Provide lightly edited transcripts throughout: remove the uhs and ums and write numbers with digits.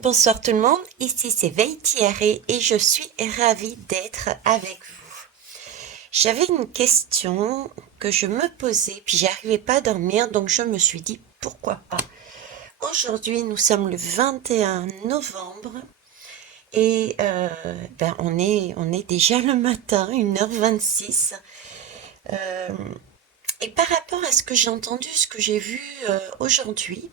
Bonsoir tout le monde, ici c'est Veitiaré et je suis ravie d'être avec vous. J'avais une question que je me posais, puis j'arrivais pas à dormir, donc je me suis dit pourquoi pas. Aujourd'hui, nous sommes le 21 novembre et on est déjà le matin, 1h26. Euh, et par rapport à ce que j'ai entendu, ce que j'ai vu aujourd'hui,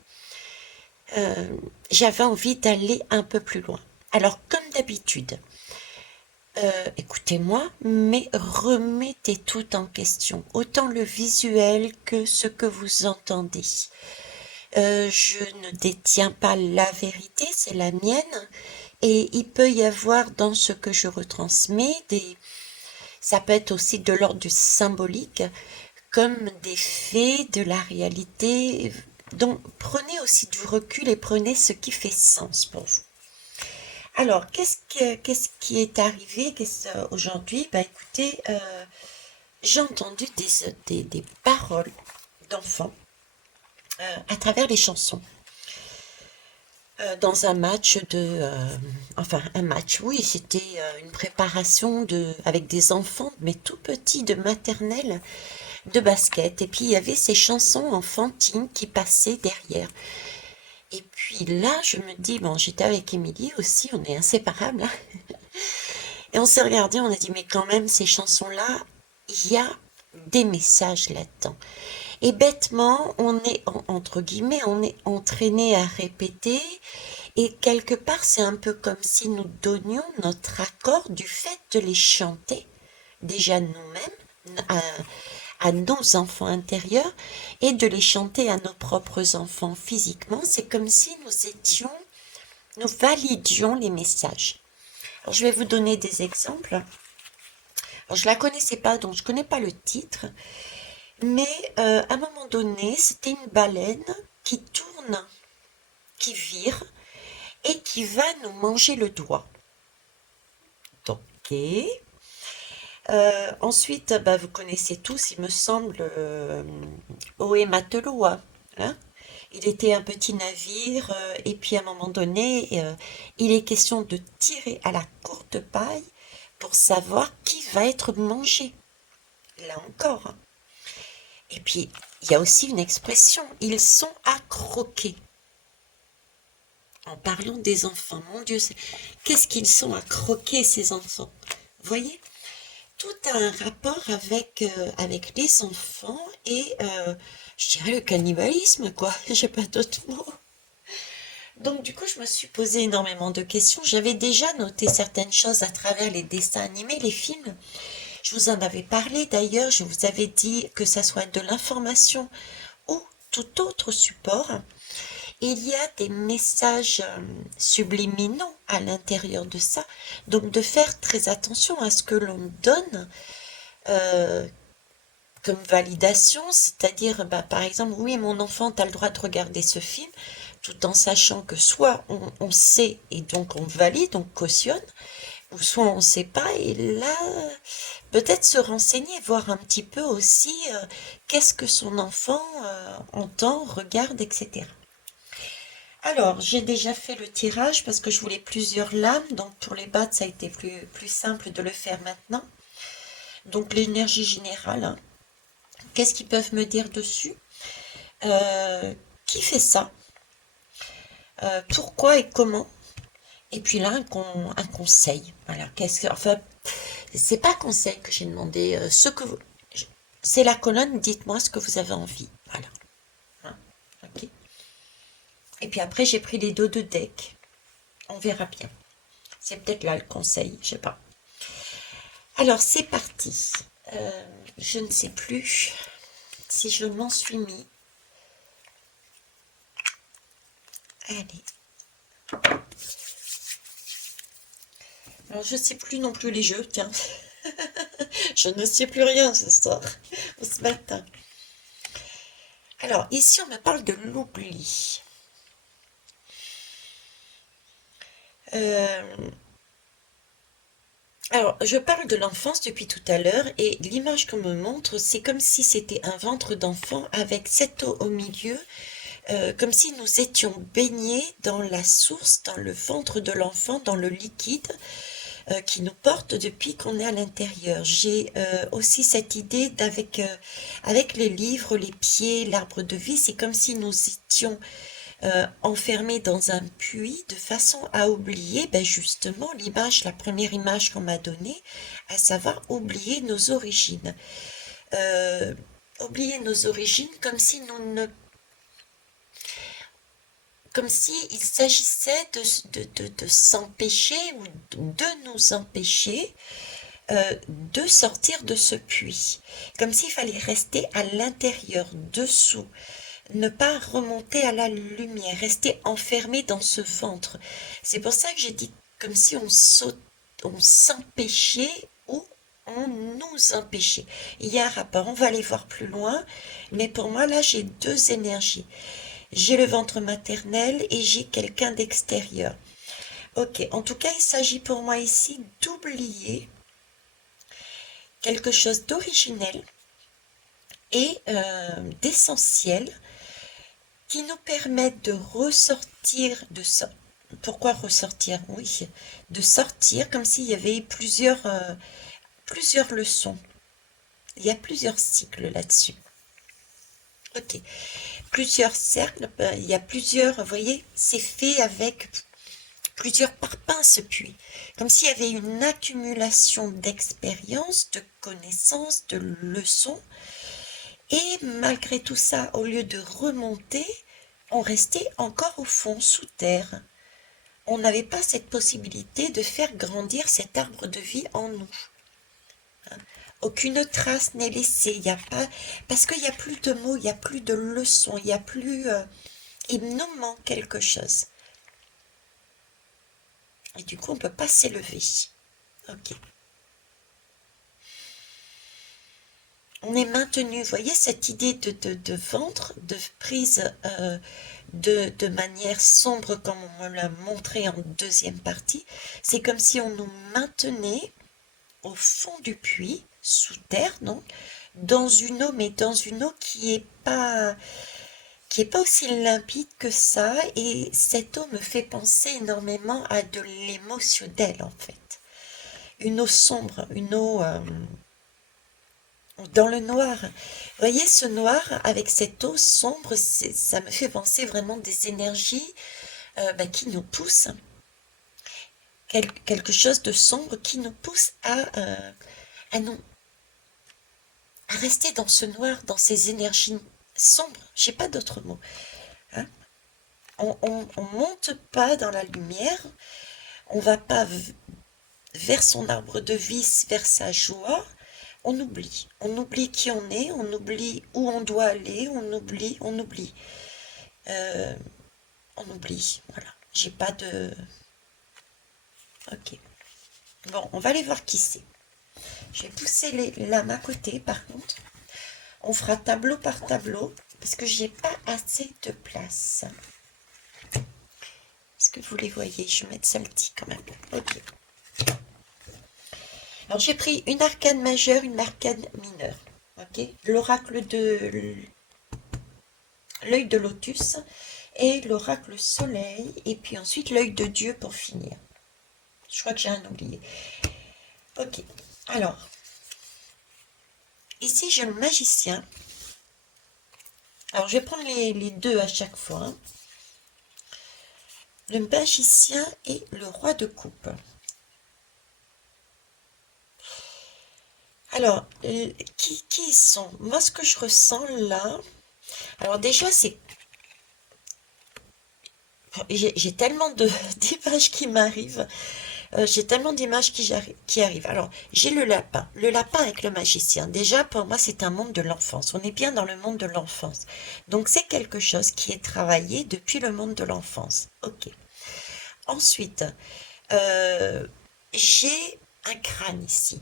euh, j'avais envie d'aller un peu plus loin. Alors, comme d'habitude, écoutez-moi, mais remettez tout en question, autant le visuel que ce que vous entendez. Je ne détiens pas la vérité, c'est la mienne, et il peut y avoir dans ce que je retransmets ça peut être aussi de l'ordre du symbolique, comme des faits de la réalité. Donc prenez aussi du recul et prenez ce qui fait sens pour vous. Alors, qu'est-ce qui est arrivé aujourd'hui? Bah écoutez, j'ai entendu des paroles d'enfants à travers les chansons. Dans un match enfin un match, oui, c'était une préparation avec des enfants, mais tout petits de maternelle, de basket. Et puis il y avait ces chansons enfantines qui passaient derrière. Et puis là, je me dis, bon, j'étais avec Émilie aussi, on est inséparables, hein. Et on s'est regardé, on a dit, mais quand même, ces chansons-là, il y a des messages là-dedans. Et bêtement, entre guillemets, on est entraîné à répéter. Et quelque part, c'est un peu comme si nous donnions notre accord du fait de les chanter, déjà nous-mêmes, à nos enfants intérieurs, et de les chanter à nos propres enfants physiquement. C'est comme si nous validions les messages. Alors, je vais vous donner des exemples. Alors, je la connaissais pas, donc je connais pas le titre. Mais à un moment donné, c'était une baleine qui tourne, qui vire et qui va nous manger le doigt. Donc, ok. Ensuite, bah, vous connaissez tous, il me semble, Ohé Matelot, hein. Il était un petit navire, et puis à un moment donné, il est question de tirer à la courte paille pour savoir qui va être mangé. Là encore, hein. Et puis, il y a aussi une expression, ils sont à croquer. En parlant des enfants, mon Dieu, qu'est-ce qu'ils sont à croquer, ces enfants? Vous voyez? Tout a un rapport avec les enfants et je dirais le cannibalisme, quoi. J'ai pas d'autres mots. Donc du coup, je me suis posé énormément de questions. J'avais déjà noté certaines choses à travers les dessins animés, les films. Je vous en avais parlé d'ailleurs. Je vous avais dit que ça soit de l'information ou tout autre support. Il y a des messages subliminaux à l'intérieur de ça. Donc de faire très attention à ce que l'on donne euh, comme validation, c'est-à-dire, bah, par exemple, oui, mon enfant, tu as le droit de regarder ce film, tout en sachant que soit on sait et donc on valide, on cautionne, ou soit on ne sait pas, et là, peut-être se renseigner, voir un petit peu aussi qu'est-ce que son enfant entend, regarde, etc. Alors, j'ai déjà fait le tirage parce que je voulais plusieurs lames, donc pour les battre, ça a été plus simple de le faire maintenant. Donc l'énergie générale, hein. Qu'est-ce qu'ils peuvent me dire dessus? Euh, qui fait ça? Pourquoi et comment? Et puis là, un conseil. Voilà. Enfin, c'est pas conseil que j'ai demandé. C'est la colonne. Dites-moi ce que vous avez envie. Voilà. Hein, ok. Et puis après, j'ai pris les dos de deck. On verra bien. C'est peut-être là le conseil. Je sais pas. Alors, c'est parti. Je ne sais plus si je m'en suis mis. Allez. Alors, je sais plus non plus les jeux, tiens. Je ne sais plus rien ce soir, ou ce matin. Alors, ici, on me parle de l'oubli. Euh, alors, je parle de l'enfance depuis tout à l'heure et l'image qu'on me montre, c'est comme si c'était un ventre d'enfant avec cette eau au milieu, comme si nous étions baignés dans la source, dans le ventre de l'enfant, dans le liquide qui nous porte depuis qu'on est à l'intérieur. J'ai aussi cette idée avec les livres, les pieds, l'arbre de vie, c'est comme si nous étions enfermés dans un puits de façon à oublier ben justement l'image, la première image qu'on m'a donnée, à savoir oublier nos origines. Euh, oublier nos origines comme si il s'agissait de s'empêcher ou de nous empêcher de sortir de ce puits, comme s'il fallait rester à l'intérieur, dessous, ne pas remonter à la lumière, rester enfermé dans ce ventre. C'est pour ça que j'ai dit comme si on s'empêchait ou on nous empêchait. Il y a un rapport, on va aller voir plus loin, mais pour moi là j'ai deux énergies. J'ai le ventre maternel et j'ai quelqu'un d'extérieur. Ok, en tout cas il s'agit pour moi ici d'oublier quelque chose d'originel et d'essentiel qui nous permettent de ressortir de ça. Pourquoi ressortir? Oui, de sortir comme s'il y avait plusieurs leçons. Il y a plusieurs cycles là-dessus. Ok, plusieurs cercles, il y a plusieurs, vous voyez, c'est fait avec plusieurs parpaings ce puits, comme s'il y avait une accumulation d'expériences, de connaissances, de leçons, et malgré tout ça, au lieu de remonter, on restait encore au fond, sous terre. On n'avait pas cette possibilité de faire grandir cet arbre de vie en nous. Aucune trace n'est laissée, il y a pas, parce qu'il n'y a plus de mots, il n'y a plus de leçons, il n'y a plus, il nous manque quelque chose. Et du coup, on ne peut pas s'élever. Ok. On est maintenu, vous voyez cette idée de ventre, de prise de manière sombre comme on me l'a montré en deuxième partie. C'est comme si on nous maintenait au fond du puits, sous terre, donc, dans une eau, mais dans une eau qui est pas aussi limpide que ça, et cette eau me fait penser énormément à de l'émotionnel, en fait. Une eau sombre, une eau dans le noir. Vous voyez, ce noir avec cette eau sombre, ça me fait penser vraiment des énergies qui nous poussent, quelque chose de sombre qui nous pousse à nous à rester dans ce noir, dans ces énergies sombres. J'ai pas d'autre mot. Hein. On monte pas dans la lumière, on va pas vers son arbre de vie, vers sa joie. On oublie. On oublie qui on est, on oublie où on doit aller, on oublie, on oublie. Euh, on oublie. Voilà. J'ai pas de. Ok. Bon, on va aller voir qui c'est. Je vais pousser les lames à côté par contre. On fera tableau par tableau parce que j'ai pas assez de place. Est-ce que vous les voyez? Je vais mettre ça petit quand même. Ok. Alors j'ai pris une arcane majeure, une arcane mineure. Ok. L'oracle de l'œil de lotus et l'oracle soleil et puis ensuite l'œil de Dieu pour finir. Je crois que j'ai un oublié. Ok. Alors ici j'ai le magicien. Alors je vais prendre les deux à chaque fois. Hein. Le magicien et le roi de coupe. Alors, qui sont? Moi, ce que je ressens là, alors déjà, c'est j'ai tellement d'images qui m'arrivent, j'ai tellement d'images qui arrivent. Alors, j'ai le lapin avec le magicien. Déjà, pour moi, c'est un monde de l'enfance. On est bien dans le monde de l'enfance. Donc, c'est quelque chose qui est travaillé depuis le monde de l'enfance. Ok. Ensuite, euh, j'ai un crâne ici.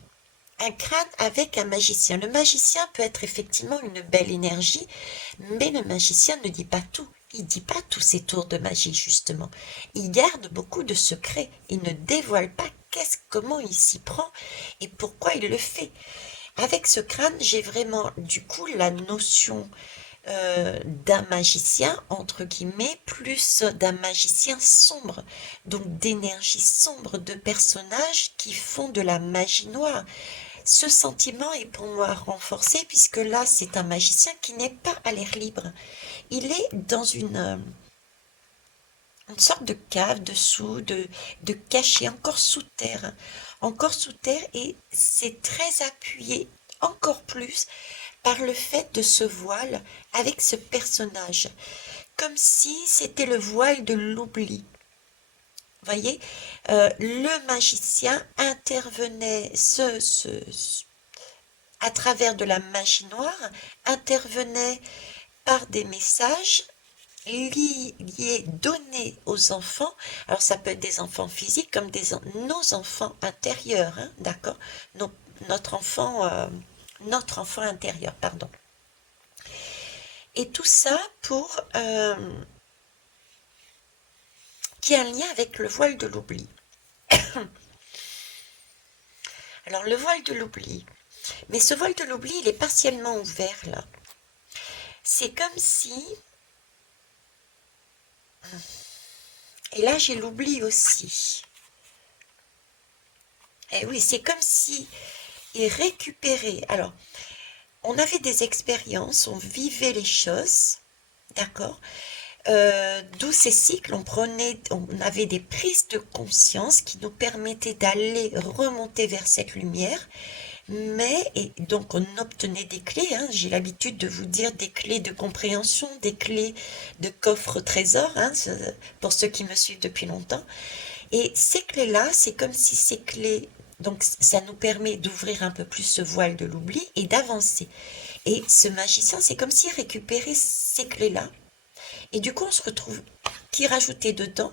Un crâne avec un magicien. Le magicien peut être effectivement une belle énergie, mais le magicien ne dit pas tout. Il dit pas tous ses tours de magie, justement. Il garde beaucoup de secrets. Il ne dévoile pas comment il s'y prend et pourquoi il le fait. Avec ce crâne, j'ai vraiment, du coup, la notion d'un magicien, entre guillemets, plus d'un magicien sombre, donc d'énergie sombre, de personnages qui font de la magie noire. Ce sentiment est pour moi renforcé puisque là, c'est un magicien qui n'est pas à l'air libre. Il est dans une sorte de cave dessous, de cachée, encore sous terre, et c'est très appuyé encore plus par le fait de ce voile avec ce personnage, comme si c'était le voile de l'oubli. Voyez, le magicien intervenait à travers de la magie noire, intervenait par des messages liés, donnés aux enfants. Alors ça peut être des enfants physiques comme nos enfants intérieurs, hein, d'accord? Nos- notre enfant intérieur, pardon. Et tout ça pour qui a un lien avec le voile de l'oubli. Alors le voile de l'oubli, mais ce voile de l'oubli, il est partiellement ouvert là. C'est comme si, et là j'ai l'oubli aussi. Et oui, c'est comme si il récupérait. Alors, on avait des expériences, on vivait les choses, d'accord? D'où ces cycles, on avait des prises de conscience qui nous permettaient d'aller remonter vers cette lumière, et donc on obtenait des clés, hein, j'ai l'habitude de vous dire des clés de compréhension, des clés de coffre-trésor, hein, pour ceux qui me suivent depuis longtemps. Et ces clés-là, c'est comme si ces clés, donc ça nous permet d'ouvrir un peu plus ce voile de l'oubli et d'avancer. Et ce magicien, c'est comme s'il récupérait ces clés-là. Et du coup, on se retrouve qui rajoutait dedans.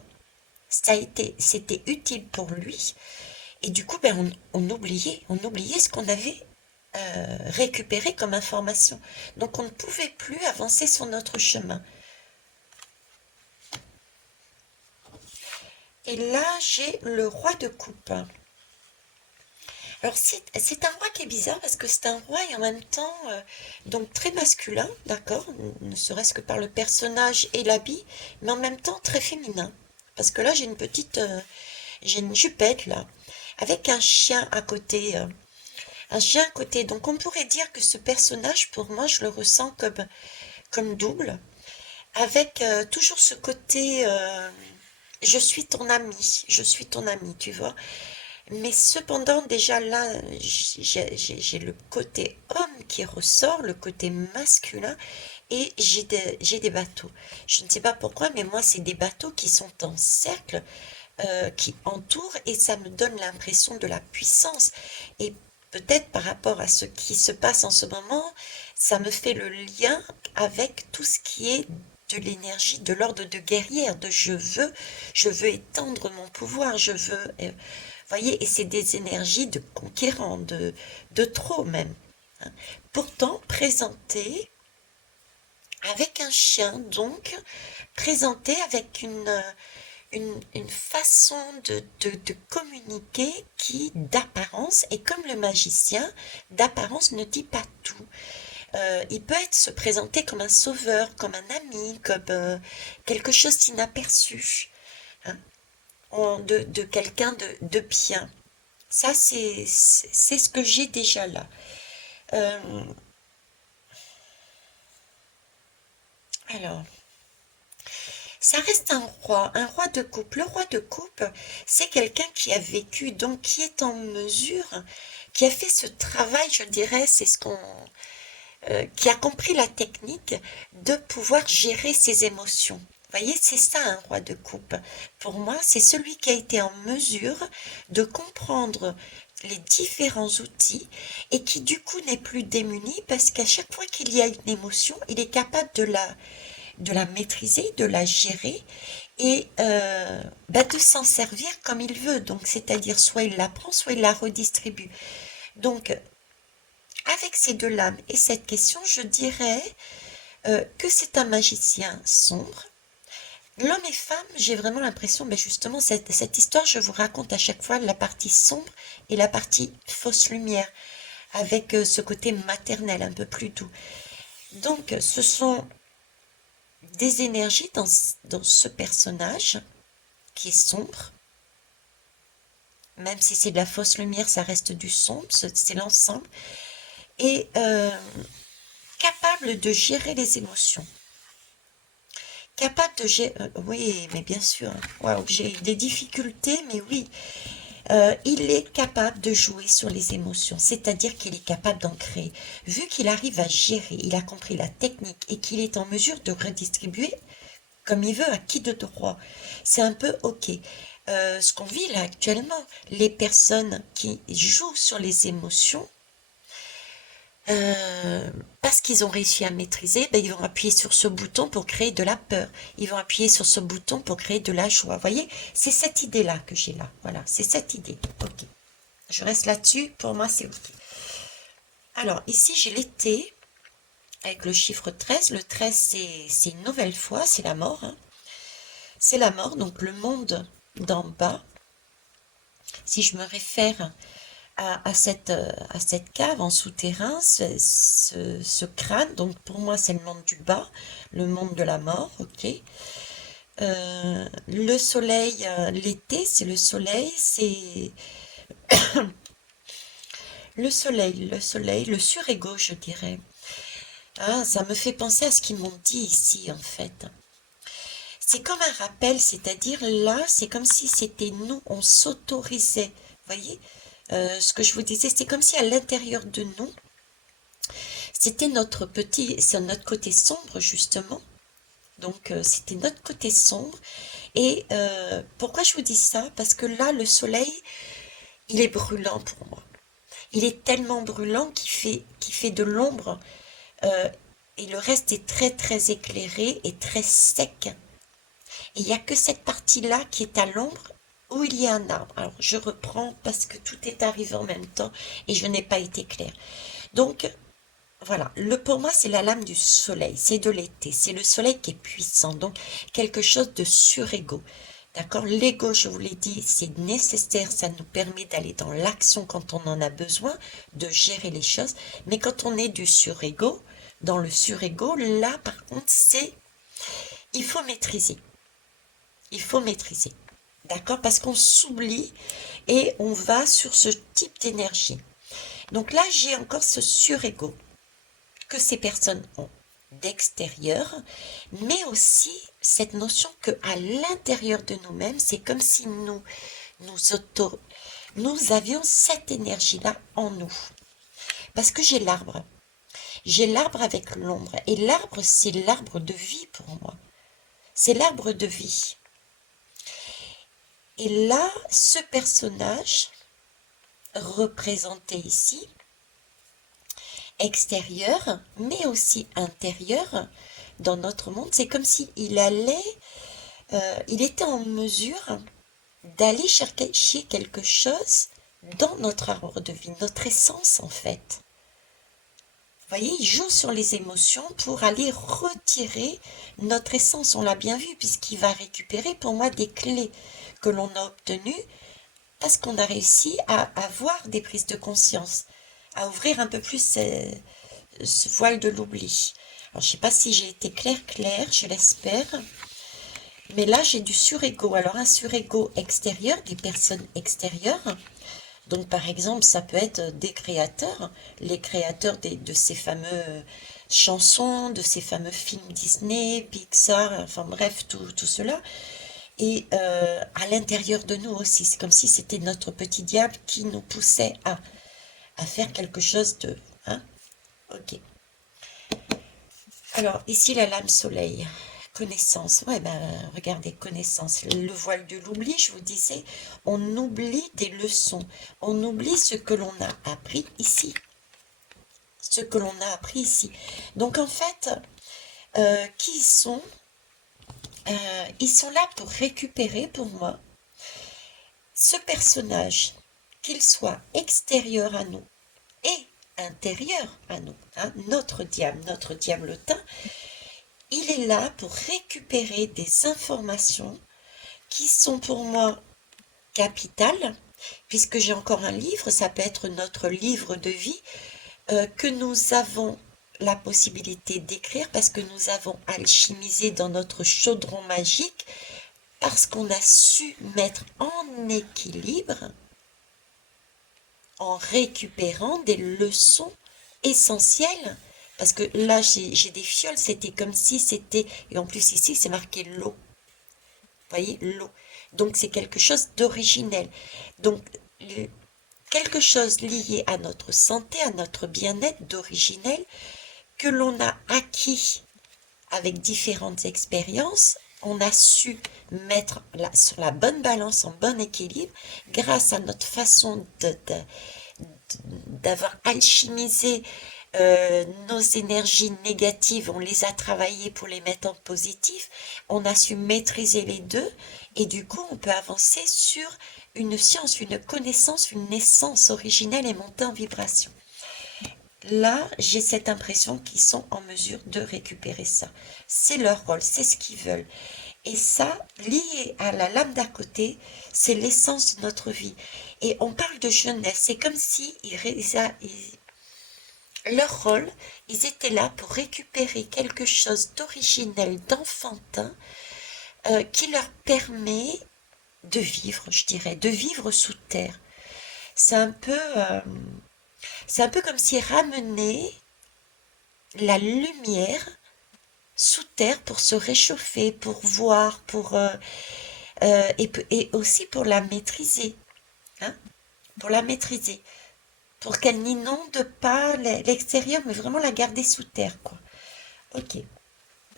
C'était utile pour lui. Et du coup, ben, on oubliait ce qu'on avait récupéré comme information. Donc, on ne pouvait plus avancer sur notre chemin. Et là, j'ai le roi de coupe. Alors, c'est un roi qui est bizarre parce que c'est un roi et en même temps, donc très masculin, d'accord, ne serait-ce que par le personnage et l'habit, mais en même temps très féminin. Parce que là, j'ai une jupette là, avec un chien à côté. Un chien à côté. Donc, on pourrait dire que ce personnage, pour moi, je le ressens comme double, avec toujours ce côté je suis ton ami, tu vois. Mais cependant, déjà là, j'ai le côté homme qui ressort, le côté masculin, et j'ai des bateaux. Je ne sais pas pourquoi, mais moi, c'est des bateaux qui sont en cercle, qui entourent, et ça me donne l'impression de la puissance. Et peut-être par rapport à ce qui se passe en ce moment, ça me fait le lien avec tout ce qui est de l'énergie de l'ordre de guerrière, de je veux étendre mon pouvoir, je veux voyez, et c'est des énergies de conquérant, de trop même, hein. Pourtant, présenté avec un chien, donc, présenté avec une façon de communiquer qui, d'apparence, et comme le magicien, d'apparence ne dit pas tout. Il peut se présenter comme un sauveur, comme un ami, comme quelque chose d'inaperçu, hein, de quelqu'un de bien. Ça, c'est ce que j'ai déjà là. Euh, alors, ça reste un roi de coupe. Le roi de coupe, c'est quelqu'un qui a vécu, donc qui est en mesure, qui a fait ce travail, je dirais, c'est ce qu'on, qui a compris la technique de pouvoir gérer ses émotions. Vous voyez, c'est ça un roi de coupe. Pour moi, c'est celui qui a été en mesure de comprendre les différents outils et qui du coup n'est plus démuni parce qu'à chaque fois qu'il y a une émotion, il est capable de la maîtriser, de la gérer et bah, de s'en servir comme il veut. Donc, c'est-à-dire soit il la prend, soit il la redistribue. Donc, avec ces deux lames et cette question, je dirais que c'est un magicien sombre. L'homme et femme, j'ai vraiment l'impression, ben justement, cette histoire, je vous raconte à chaque fois la partie sombre et la partie fausse lumière, avec ce côté maternel un peu plus doux. Donc, ce sont des énergies dans ce personnage qui est sombre. Même si c'est de la fausse lumière, ça reste du sombre, c'est l'ensemble. Et capable de gérer les émotions. Capable de gérer... oui, mais bien sûr. Waouh, j'ai des difficultés, mais oui. Il est capable de jouer sur les émotions, c'est-à-dire qu'il est capable d'en créer. Vu qu'il arrive à gérer, il a compris la technique et qu'il est en mesure de redistribuer comme il veut à qui de droit. C'est un peu OK. Ce qu'on vit là actuellement, les personnes qui jouent sur les émotions, parce qu'ils ont réussi à maîtriser, ben, ils vont appuyer sur ce bouton pour créer de la peur. Ils vont appuyer sur ce bouton pour créer de la joie. Vous voyez, c'est cette idée-là que j'ai là. Voilà, c'est cette idée. OK. Je reste là-dessus. Pour moi, c'est OK. Alors, ici, j'ai l'été avec le chiffre 13. Le 13, c'est une nouvelle fois, c'est la mort, hein. C'est la mort, donc le monde d'en bas. Si je me réfère à cette cave en souterrain, ce crâne, donc pour moi c'est le monde du bas, le monde de la mort, ok. Le soleil, l'été, c'est le soleil, c'est le surego, je dirais. Ah, ça me fait penser à ce qu'ils m'ont dit ici, en fait. C'est comme un rappel, c'est-à-dire là, c'est comme si c'était nous, on s'autorisait. Vous voyez, ce que je vous disais, c'est comme si à l'intérieur de nous, c'est notre côté sombre justement. Donc c'était notre côté sombre. Et pourquoi je vous dis ça? Parce que là, le soleil, il est brûlant pour moi. Il est tellement brûlant qu'il fait de l'ombre. euh, et le reste est très très éclairé et très sec. Et il n'y a que cette partie-là qui est à l'ombre où il y a un arbre. Alors je reprends parce que tout est arrivé en même temps et je n'ai pas été claire. Donc voilà, pour moi, c'est la lame du soleil, c'est de l'été, c'est le soleil qui est puissant, donc quelque chose de surégo. D'accord? L'ego, je vous l'ai dit, c'est nécessaire, ça nous permet d'aller dans l'action quand on en a besoin, de gérer les choses, mais quand on est du surégo, dans le surégo, là, par contre, il faut maîtriser. Il faut maîtriser. D'accord? Parce qu'on s'oublie et on va sur ce type d'énergie. Donc là, j'ai encore ce surégo que ces personnes ont d'extérieur, mais aussi cette notion que à l'intérieur de nous-mêmes, c'est comme si nous avions cette énergie-là en nous. Parce que j'ai l'arbre avec l'ombre, et l'arbre, c'est l'arbre de vie pour moi. C'est l'arbre de vie. Et là, ce personnage représenté ici, extérieur, mais aussi intérieur, dans notre monde, c'est comme si il était en mesure d'aller chercher quelque chose dans notre arbre de vie, notre essence en fait. Vous voyez, il joue sur les émotions pour aller retirer notre essence. On l'a bien vu, puisqu'il va récupérer pour moi des clés que l'on a obtenues parce qu'on a réussi à avoir des prises de conscience, à ouvrir un peu plus ce voile de l'oubli. Alors, je ne sais pas si j'ai été claire, je l'espère. Mais là, j'ai du surégo. Alors, un surégo extérieur, des personnes extérieures. Donc, par exemple, ça peut être des créateurs, les créateurs de ces fameuses chansons, de ces fameux films Disney, Pixar, enfin bref, tout cela. Et à l'intérieur de nous aussi, c'est comme si c'était notre petit diable qui nous poussait à faire quelque chose de... Hein? Ok. Alors, ici, la lame soleil. Connaissance. Ouais, ben, regardez, connaissance. Le voile de l'oubli, je vous disais, on oublie des leçons. On oublie ce que l'on a appris ici. Ce que l'on a appris ici. Donc, en fait, qui ils sont ils sont là pour récupérer, pour moi, ce personnage, qu'il soit extérieur à nous et intérieur à nous. Hein, notre diablotin, il est là pour récupérer des informations qui sont pour moi capitales, puisque j'ai encore un livre, ça peut être notre livre de vie, que nous avons la possibilité d'écrire parce que nous avons alchimisé dans notre chaudron magique, parce qu'on a su mettre en équilibre, en récupérant des leçons essentielles. Parce que là, j'ai des fioles, c'était comme si c'était... Et en plus ici, c'est marqué l'eau. Vous voyez, l'eau. Donc c'est quelque chose d'originel. Donc quelque chose lié à notre santé, à notre bien-être d'originel que l'on a acquis avec différentes expériences. On a su mettre sur la bonne balance, en bon équilibre, grâce à notre façon d'avoir alchimisé nos énergies négatives, on les a travaillées pour les mettre en positif, on a su maîtriser les deux, et du coup on peut avancer sur une science, une connaissance, une naissance originelle et monter en vibration. Là, j'ai cette impression qu'ils sont en mesure de récupérer ça. C'est leur rôle, c'est ce qu'ils veulent. Et ça, lié à la lame d'à côté, c'est l'essence de notre vie. Et on parle de jeunesse, c'est comme si leur rôle, ils étaient là pour récupérer quelque chose d'originel, d'enfantin, qui leur permet de vivre, je dirais, de vivre sous terre. C'est un peu, euh, c'est un peu comme si ramener la lumière sous terre pour se réchauffer, pour voir, et aussi pour la maîtriser, hein, pour la maîtriser, pour qu'elle n'inonde pas l'extérieur, mais vraiment la garder sous terre, quoi. Ok.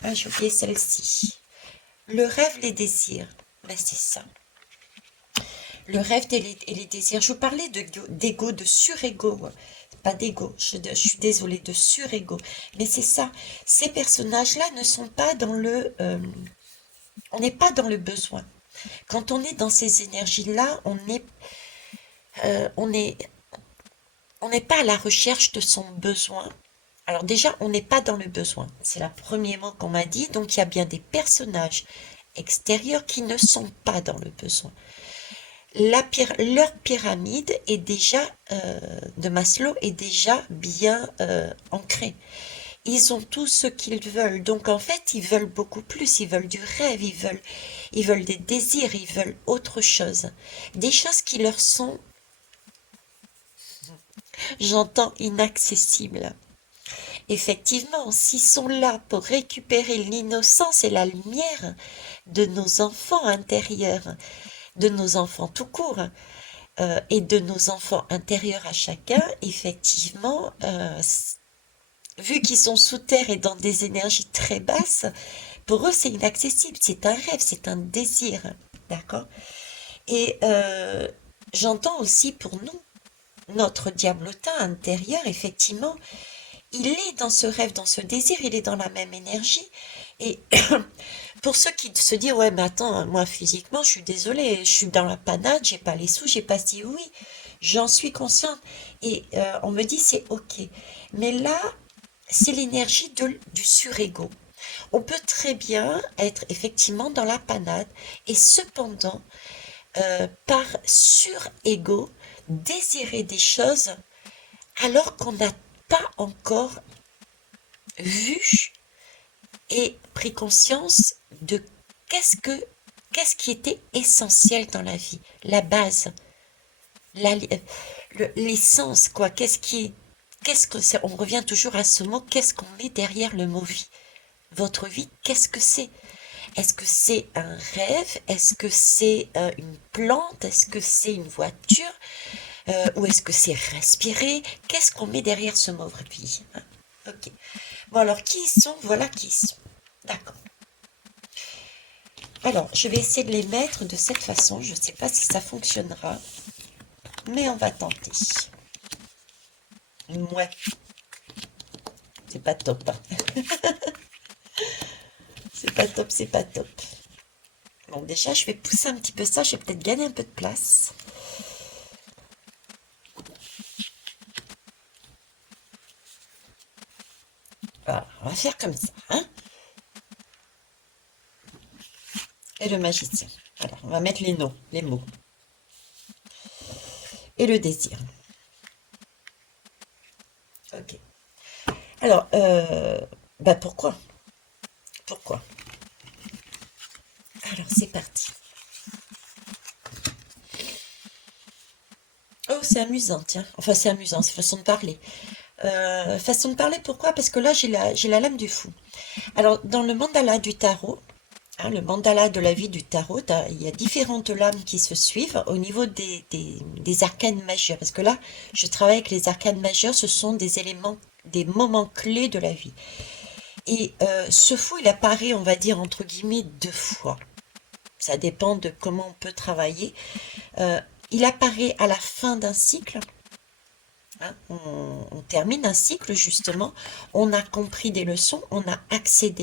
Ah, j'ai oublié celle-ci. Le rêve, les désirs. Ben, c'est ça. Le rêve et les désirs. Je vous parlais d'ego, de surego. Pas d'ego, je suis désolée, de surego. Mais c'est ça. Ces personnages-là ne sont pas dans le... on n'est pas dans le besoin. Quand on est dans ces énergies-là, on est, on n'est pas à la recherche de son besoin. Alors déjà, on n'est pas dans le besoin. C'est le premier mot qu'on m'a dit. Donc il y a bien des personnages extérieurs qui ne sont pas dans le besoin. Leur pyramide est déjà de Maslow est déjà bien ancrée. Ils ont tout ce qu'ils veulent. Donc en fait, ils veulent beaucoup plus. Ils veulent du rêve. Ils veulent des désirs. Ils veulent autre chose. Des choses qui leur sont, j'entends, inaccessibles. Effectivement, s'ils sont là pour récupérer l'innocence et la lumière de nos enfants intérieurs, de nos enfants tout court, et de nos enfants intérieurs à chacun, effectivement, vu qu'ils sont sous terre et dans des énergies très basses, pour eux c'est inaccessible, c'est un rêve, c'est un désir, d'accord? Et j'entends aussi pour nous, notre diablotin intérieur, effectivement, il est dans ce rêve, dans ce désir, il est dans la même énergie. Et pour ceux qui se disent, ouais, mais attends, moi physiquement, je suis désolée, je suis dans la panade, j'ai pas les sous, j'ai pas si oui, j'en suis consciente. Et on me dit, c'est ok. Mais là, c'est l'énergie du surego. On peut très bien être effectivement dans la panade et cependant, par surego, désirer des choses alors qu'on n'a pas encore vu et pris conscience de qu'est-ce que qu'est-ce qui était essentiel dans la vie, la base, la, l'essence, quoi. Qu'est-ce que c'est? On revient toujours à ce mot. Qu'est-ce qu'on met derrière le mot vie? Votre vie, qu'est-ce que c'est? Est-ce que c'est un rêve? Est-ce que c'est une plante? Est-ce que c'est une voiture? Ou est-ce que c'est respirer? Qu'est-ce qu'on met derrière ce mot vie, hein? Ok. Bon, alors, qui ils sont? Voilà qui ils sont. D'accord. Alors, je vais essayer de les mettre de cette façon. Je ne sais pas si ça fonctionnera, mais on va tenter. Ouais, c'est pas top, hein. C'est pas top, c'est pas top. Bon, déjà, je vais pousser un petit peu ça. Je vais peut-être gagner un peu de place. Voilà, on va faire comme ça, hein. Et le magicien. Alors, on va mettre les noms, les mots. Et le désir. Ok. Alors, bah pourquoi? Pourquoi? Alors, c'est parti. Oh, c'est amusant, tiens. Enfin, c'est amusant, c'est façon de parler. Façon de parler, pourquoi? Parce que là, j'ai la lame du fou. Alors, dans le mandala du tarot, hein, le mandala de la vie du tarot, il y a différentes lames qui se suivent au niveau des arcanes majeurs. Parce que là, je travaille avec les arcanes majeurs, ce sont des éléments, des moments clés de la vie. Et ce fou, il apparaît, on va dire, entre guillemets, deux fois. Ça dépend de comment on peut travailler. Euh, il apparaît à la fin d'un cycle. Hein, on termine un cycle, justement. On a compris des leçons, on a accès,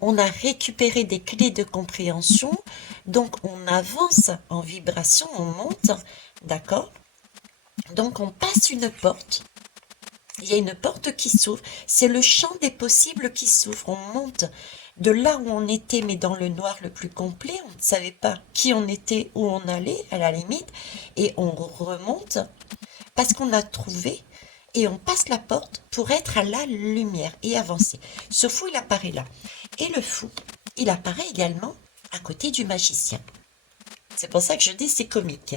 on a récupéré des clés de compréhension, donc on avance en vibration, on monte, d'accord? Donc on passe une porte, il y a une porte qui s'ouvre, c'est le champ des possibles qui s'ouvre, on monte de là où on était, mais dans le noir le plus complet, on ne savait pas qui on était, où on allait, à la limite, et on remonte parce qu'on a trouvé et on passe la porte pour être à la lumière et avancer. Ce fou, il apparaît là. Et le fou, il apparaît également à côté du magicien. C'est pour ça que je dis c'est comique.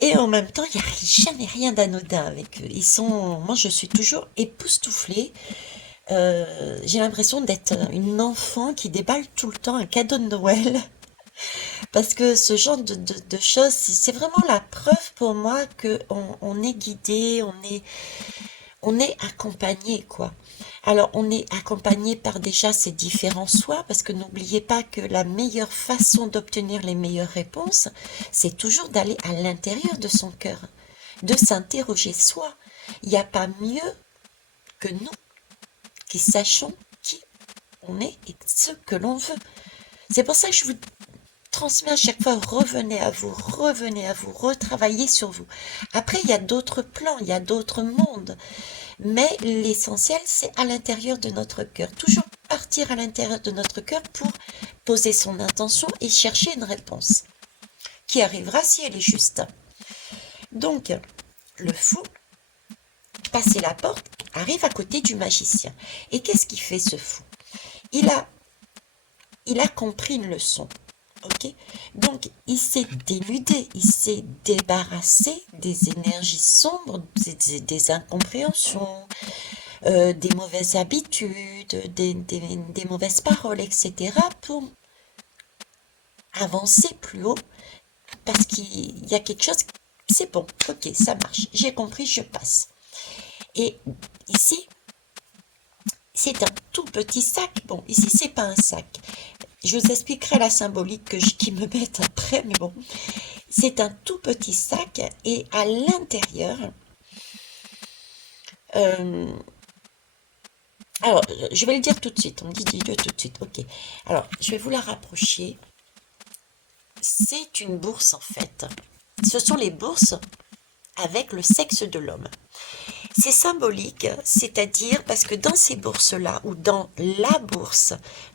Et en même temps, il n'y a jamais rien d'anodin avec eux. Moi, je suis toujours époustouflée. J'ai l'impression d'être une enfant qui déballe tout le temps un cadeau de Noël. Parce que ce genre de choses, c'est vraiment la preuve pour moi que on est guidé, on est accompagné, quoi. Alors, on est accompagné par déjà ces différents soi, parce que n'oubliez pas que la meilleure façon d'obtenir les meilleures réponses, c'est toujours d'aller à l'intérieur de son cœur, de s'interroger soi. Il n'y a pas mieux que nous qui sachons qui on est et ce que l'on veut. C'est pour ça que je vous transmets à chaque fois, revenez à vous, retravaillez sur vous. Après, il y a d'autres plans, il y a d'autres mondes. Mais l'essentiel, c'est à l'intérieur de notre cœur. Toujours partir à l'intérieur de notre cœur pour poser son intention et chercher une réponse qui arrivera si elle est juste. Donc, le fou, passer la porte, arrive à côté du magicien. Et qu'est-ce qu'il fait ce fou? Il a, il a compris une leçon. Ok? Donc, il s'est dénudé, il s'est débarrassé des énergies sombres, des incompréhensions, des mauvaises habitudes, des mauvaises paroles, etc. pour avancer plus haut parce qu'il y a quelque chose, c'est bon, ok, ça marche, j'ai compris, je passe. Et ici, c'est un tout petit sac. Bon, ici, c'est pas un sac. Je vous expliquerai la symbolique qui me met après, mais bon, c'est un tout petit sac et à l'intérieur, euh, alors, je vais le dire tout de suite. On me dit dis-le tout de suite. Ok. Alors, je vais vous la rapprocher. C'est une bourse en fait. Ce sont les bourses avec le sexe de l'homme. C'est symbolique, c'est-à-dire parce que dans ces bourses-là, ou dans la bourse,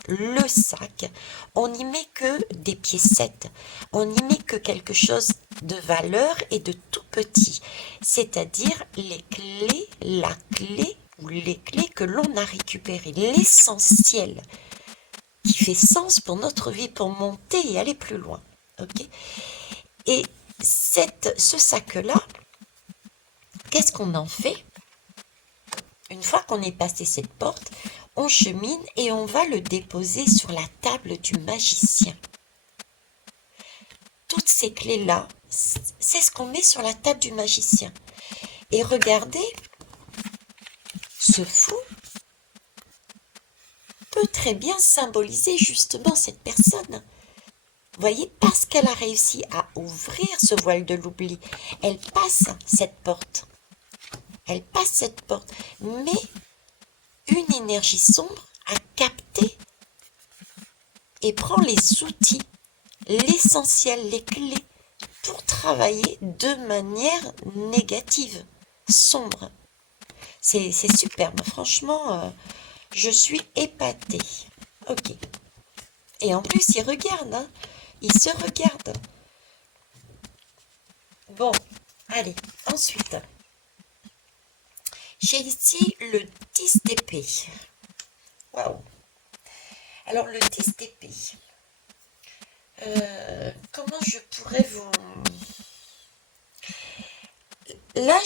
le sac, on n'y met que des piécettes, on n'y met que quelque chose de valeur et de tout petit, c'est-à-dire les clés, la clé ou les clés que l'on a récupérées, l'essentiel qui fait sens pour notre vie, pour monter et aller plus loin. Ok? Et ce sac-là, qu'est-ce qu'on en fait? Une fois qu'on est passé cette porte, on chemine et on va le déposer sur la table du magicien. Toutes ces clés-là, c'est ce qu'on met sur la table du magicien. Et regardez, ce fou peut très bien symboliser justement cette personne. Vous voyez, parce qu'elle a réussi à ouvrir ce voile de l'oubli, elle passe cette porte. Elle passe cette porte. Mais une énergie sombre a capté et prend les outils, l'essentiel, les clés pour travailler de manière négative, sombre. C'est superbe, franchement, je suis épatée. Ok. Et en plus, il regarde, hein. Il se regarde. Bon, allez, ensuite. J'ai ici le 10 d'épée. Waouh. Alors le 10 d'épée. Comment je pourrais vous... Là,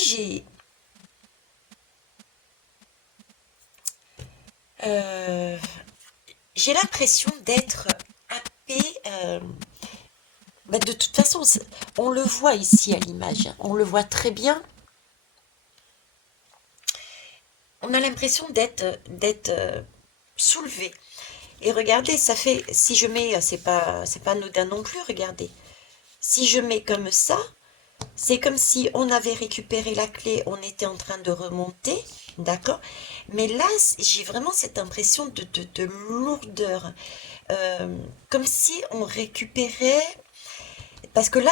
euh, j'ai l'impression d'être happé. Bah, de toute façon, on le voit ici à l'image. Hein. On le voit très bien. On a l'impression d'être soulevé. Et regardez, ça fait, si je mets, c'est pas anodin non plus, regardez. Si je mets comme ça, c'est comme si on avait récupéré la clé, on était en train de remonter, d'accord? Mais là, j'ai vraiment cette impression de lourdeur, comme si on récupérait, parce que là,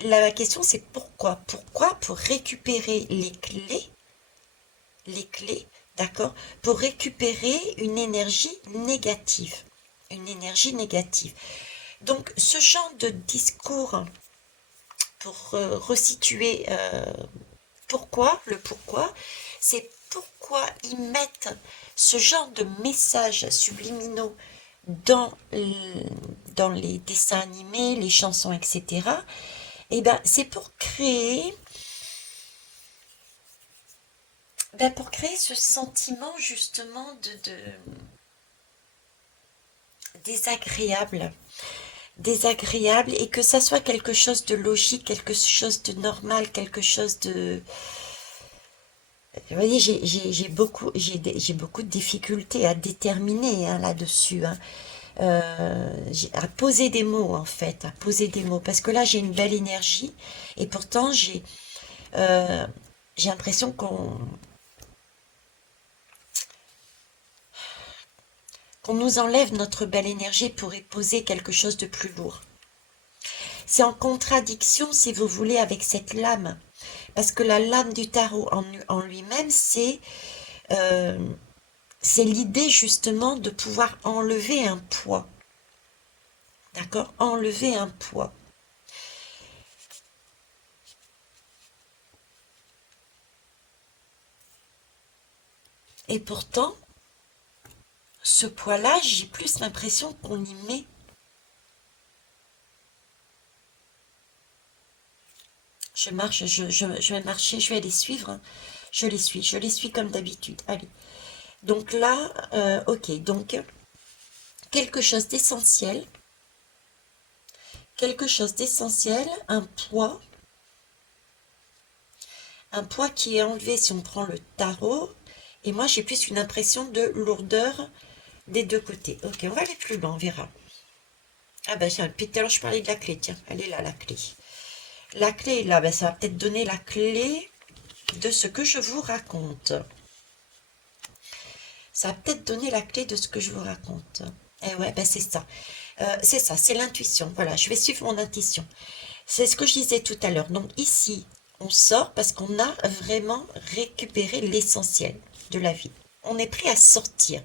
la question c'est pourquoi? Pourquoi? Pour récupérer les clés, d'accord? Pour récupérer une énergie négative, une énergie négative. Donc, ce genre de discours, pour resituer pourquoi, c'est pourquoi ils mettent ce genre de messages subliminaux dans, dans les dessins animés, les chansons, etc. Et ben, c'est pour créer ce sentiment justement de désagréable, désagréable et que ça soit quelque chose de logique, quelque chose de normal, quelque chose de... Vous voyez, j'ai beaucoup de difficultés à déterminer hein, là-dessus, hein. À poser des mots en fait, à poser des mots, parce que là j'ai une belle énergie et pourtant euh, j'ai l'impression qu'on nous enlève notre belle énergie pour y poser quelque chose de plus lourd. C'est en contradiction, si vous voulez, avec cette lame. Parce que la lame du tarot en lui-même, euh, c'est l'idée justement de pouvoir enlever un poids. D'accord? Enlever un poids. Et pourtant, ce poids-là, j'ai plus l'impression qu'on y met. Je marche, je vais marcher, je vais les suivre. Hein. Je les suis comme d'habitude. Allez. Donc là, ok, donc quelque quelque chose d'essentiel, un poids qui est enlevé si on prend le tarot. Et moi, j'ai plus une impression de lourdeur des deux côtés. Ok, on va aller plus loin, on verra. Ah ben, tiens, depuis tout à l'heure, je parlais de la clé, tiens, elle est là, la clé. La clé est là, ben, ça va peut-être donner la clé de ce que je vous raconte. Ça va peut-être donner la clé de ce que je vous raconte. Eh ouais, ben c'est ça. C'est l'intuition. Voilà, je vais suivre mon intuition. C'est ce que je disais tout à l'heure. Donc ici, on sort parce qu'on a vraiment récupéré l'essentiel de la vie. On est prêt à sortir.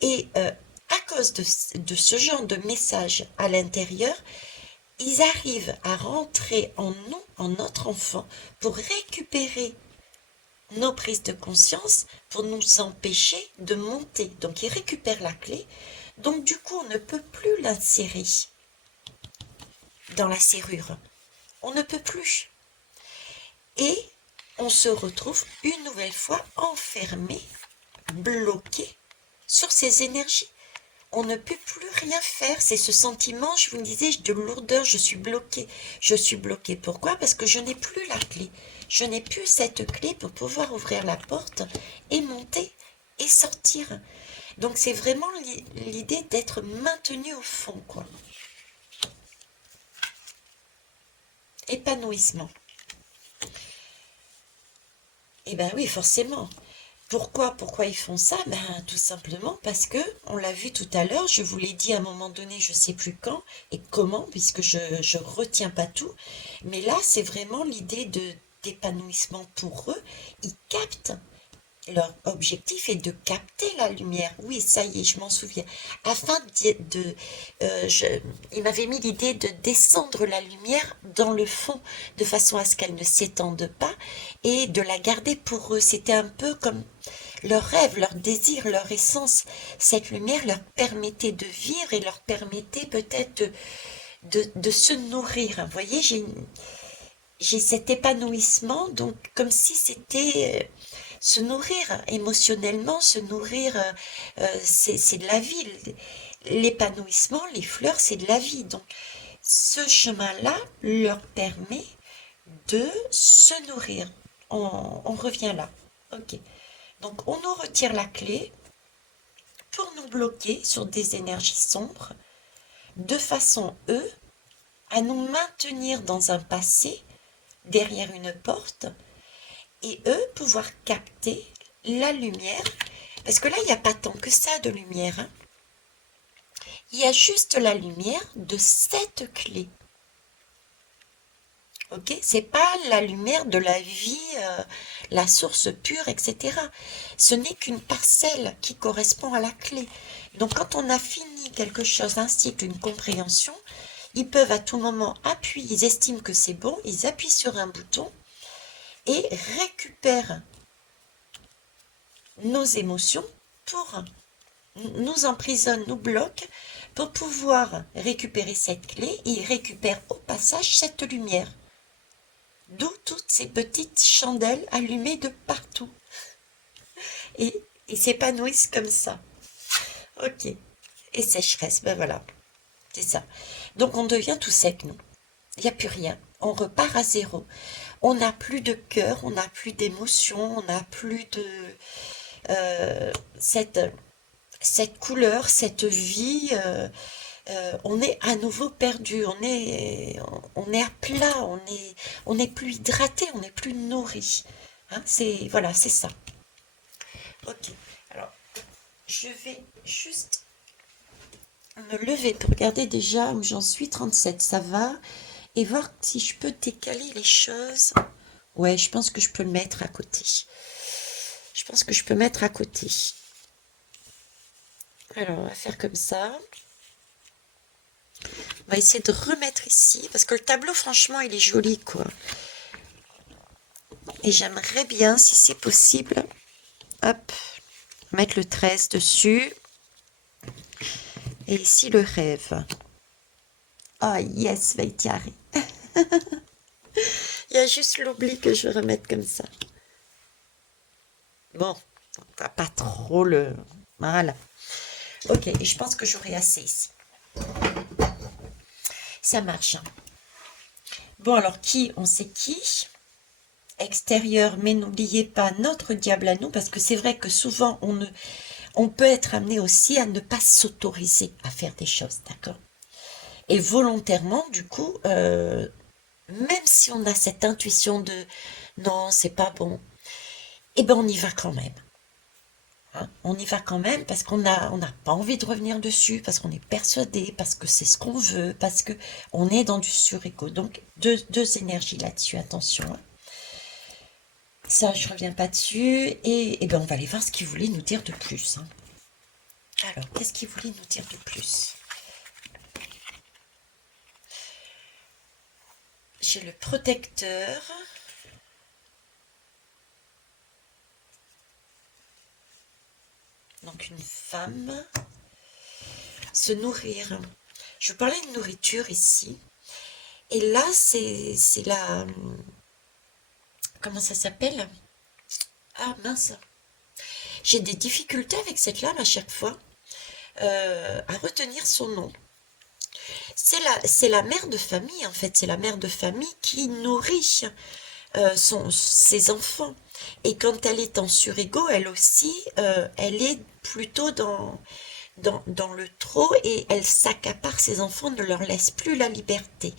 Et à cause de ce genre de message à l'intérieur, ils arrivent à rentrer en nous, en notre enfant, pour récupérer nos prises de conscience, pour nous empêcher de monter. Donc ils récupèrent la clé. Donc du coup, on ne peut plus l'insérer dans la serrure. On ne peut plus. Et on se retrouve une nouvelle fois enfermé, bloqué sur ces énergies. On ne peut plus rien faire. C'est ce sentiment, je vous disais, de lourdeur. Je suis bloqué. Je suis bloqué. Pourquoi? Parce que je n'ai plus la clé. Je n'ai plus cette clé pour pouvoir ouvrir la porte et monter et sortir. Donc c'est vraiment l'idée d'être maintenu au fond, quoi. Épanouissement. Eh ben oui, forcément. Pourquoi ils font ça? Ben, tout simplement parce que, on l'a vu tout à l'heure, je vous l'ai dit à un moment donné, je ne sais plus quand et comment, puisque je retiens pas tout. Mais là, c'est vraiment l'idée d'épanouissement pour eux. Ils captent Leur objectif est de capter la lumière. Oui, ça y est, je m'en souviens. Afin il m'avait mis l'idée de descendre la lumière dans le fond, de façon à ce qu'elle ne s'étende pas, et de la garder pour eux. C'était un peu comme leur rêve, leur désir, leur essence. Cette lumière leur permettait de vivre et leur permettait peut-être de se nourrir. Vous voyez, j'ai cet épanouissement, donc comme si c'était se nourrir émotionnellement, se nourrir, c'est de la vie. L'épanouissement, les fleurs, c'est de la vie. Donc ce chemin-là leur permet de se nourrir. On revient là. Ok. Donc on nous retire la clé pour nous bloquer sur des énergies sombres, de façon, eux, à nous maintenir dans un passé, derrière une porte, et eux pouvoir capter la lumière, parce que là, il n'y a pas tant que ça de lumière, hein. Il y a juste la lumière de cette clé. Ok, c'est pas la lumière de la vie, la source pure, etc. Ce n'est qu'une parcelle qui correspond à la clé. Donc, quand on a fini quelque chose, un cycle, une compréhension, ils peuvent à tout moment appuyer, ils estiment que c'est bon, ils appuient sur un bouton et récupèrent nos émotions pour nous emprisonnent, nous bloquent pour pouvoir récupérer cette clé. Ils récupèrent au passage cette lumière. D'où toutes ces petites chandelles allumées de partout et, et s'épanouissent comme ça. Ok. Et sécheresse, ben voilà, c'est ça. Donc on devient tout sec, nous. Il n'y a plus rien. On repart à zéro. On n'a plus de cœur, on n'a plus d'émotion, on n'a plus de cette couleur, cette vie. On est à nouveau perdu. On est à plat. On n'est plus hydraté, on n'est plus nourri. Hein, voilà, c'est ça. Ok. Alors, je vais juste me lever pour regarder déjà où j'en suis. 37, ça va. Et voir si je peux décaler les choses. Ouais, je pense que je peux le mettre à côté. Je pense que je peux mettre à côté. Alors, on va faire comme ça. On va essayer de remettre ici, parce que le tableau, franchement, il est joli, quoi. Et j'aimerais bien, si c'est possible, hop, mettre le 13 dessus. Et ici, le rêve. Ah, yes, Veitiari. Il y a juste l'oubli que je remette comme ça. Bon, on va pas trop le... Voilà. Ok, et je pense que j'aurai assez ici. Ça marche. Bon, alors qui? On sait qui? Extérieur, mais n'oubliez pas notre diable à nous, parce que c'est vrai que souvent on peut être amené aussi à ne pas s'autoriser à faire des choses, d'accord? Et volontairement, du coup, même si on a cette intuition de non, c'est pas bon, eh ben on y va quand même. Hein. On y va quand même parce on n'a pas envie de revenir dessus, parce qu'on est persuadé, parce que c'est ce qu'on veut, parce que on est dans du surego. Donc deux énergies là-dessus, attention. Hein. Ça, je reviens pas dessus. Et ben on va aller voir ce qu'il voulait nous dire de plus. Hein. Alors, qu'est-ce qu'il voulait nous dire de plus? J'ai le protecteur. Donc une femme. Se nourrir. Je vous parlais de nourriture ici. Et là, c'est la... Comment ça s'appelle? Ah mince. J'ai des difficultés avec cette lame à chaque fois. À retenir son nom. C'est la mère de famille, en fait. C'est la mère de famille qui nourrit ses enfants. Et quand elle est en surego, elle aussi, elle est plutôt dans le trop et elle s'accapare ses enfants, ne leur laisse plus la liberté.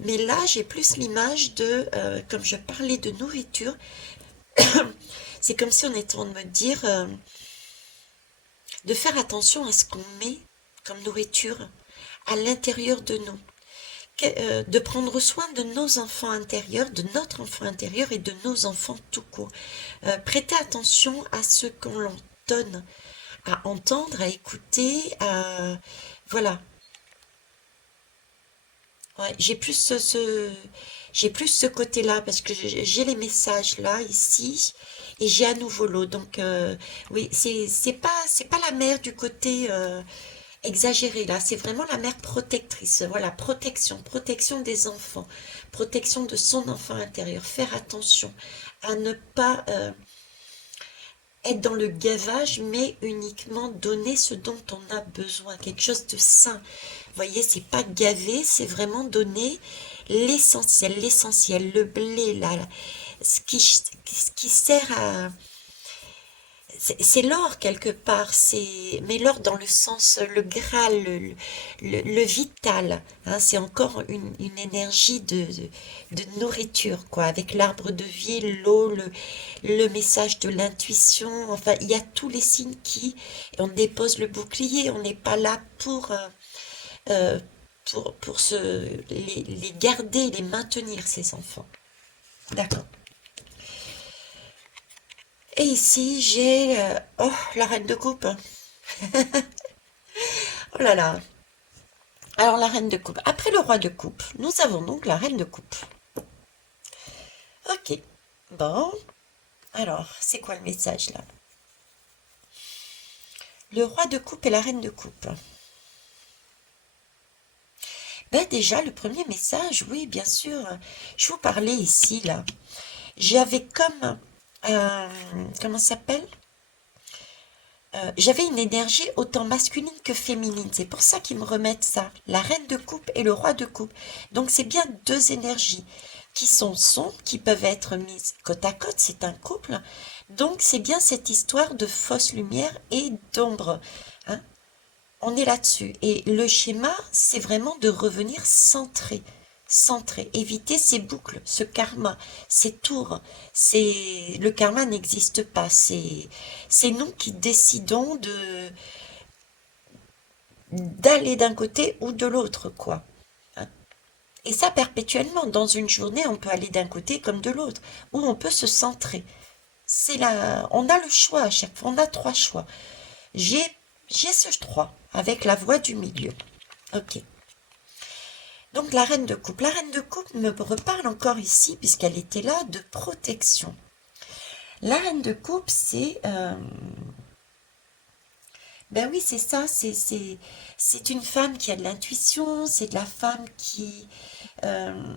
Mais là, j'ai plus l'image de, comme je parlais de nourriture, c'est comme si on était en train de me dire de faire attention à ce qu'on met comme nourriture à l'intérieur de nous. de prendre soin de nos enfants intérieurs, de notre enfant intérieur et de nos enfants tout court. Prêter attention à ce qu'on leur donne à entendre, à écouter, à... Voilà. Ouais, j'ai plus ce côté-là parce que j'ai les messages là, ici, et j'ai à nouveau l'eau. Donc, oui, c'est pas la mère du côté exagéré là, c'est vraiment la mère protectrice. Voilà, protection des enfants, protection de son enfant intérieur. Faire attention à ne pas être dans le gavage, mais uniquement donner ce dont on a besoin, quelque chose de sain. Vous voyez, c'est pas gaver, c'est vraiment donner l'essentiel, le blé, là, ce qui sert à... C'est l'or quelque part, mais l'or dans le sens, le Graal, le vital, hein, c'est encore une énergie de nourriture, quoi, avec l'arbre de vie, l'eau, le message de l'intuition, enfin, il y a tous les signes qui, et on dépose le bouclier, on n'est pas là euh, pour les garder, les maintenir, ces enfants. D'accord. Et ici, j'ai, oh, la reine de coupe. Oh là là. Alors, la reine de coupe. Après le roi de coupe, nous avons donc la reine de coupe. Ok. Bon. Alors, c'est quoi le message là? Le roi de coupe et la reine de coupe. Ben déjà, le premier message, oui, bien sûr. Je vous parlais ici, là. J'avais comme... euh, comment ça s'appelle? J'avais une énergie autant masculine que féminine. C'est pour ça qu'ils me remettent ça. La reine de coupe et le roi de coupe. Donc c'est bien deux énergies qui peuvent être mises côte à côte. C'est un couple. Donc c'est bien cette histoire de fausse lumière et d'ombre, hein. On est là-dessus. Et le schéma, c'est vraiment de revenir centré. Centré. Éviter ces boucles, ce karma, ces tours. Le karma n'existe pas. C'est nous qui décidons d'aller d'un côté ou de l'autre, quoi. Hein. Et ça perpétuellement. Dans une journée, on peut aller d'un côté comme de l'autre. Ou on peut se centrer. On a le choix à chaque fois. On a trois choix. J'ai, j'ai ce 3 avec la voie du milieu. Ok. Donc la reine de coupe. La reine de coupe me reparle encore ici, puisqu'elle était là, de protection. La reine de coupe, ben oui, c'est ça, c'est une femme qui a de l'intuition, c'est de la femme qui... euh,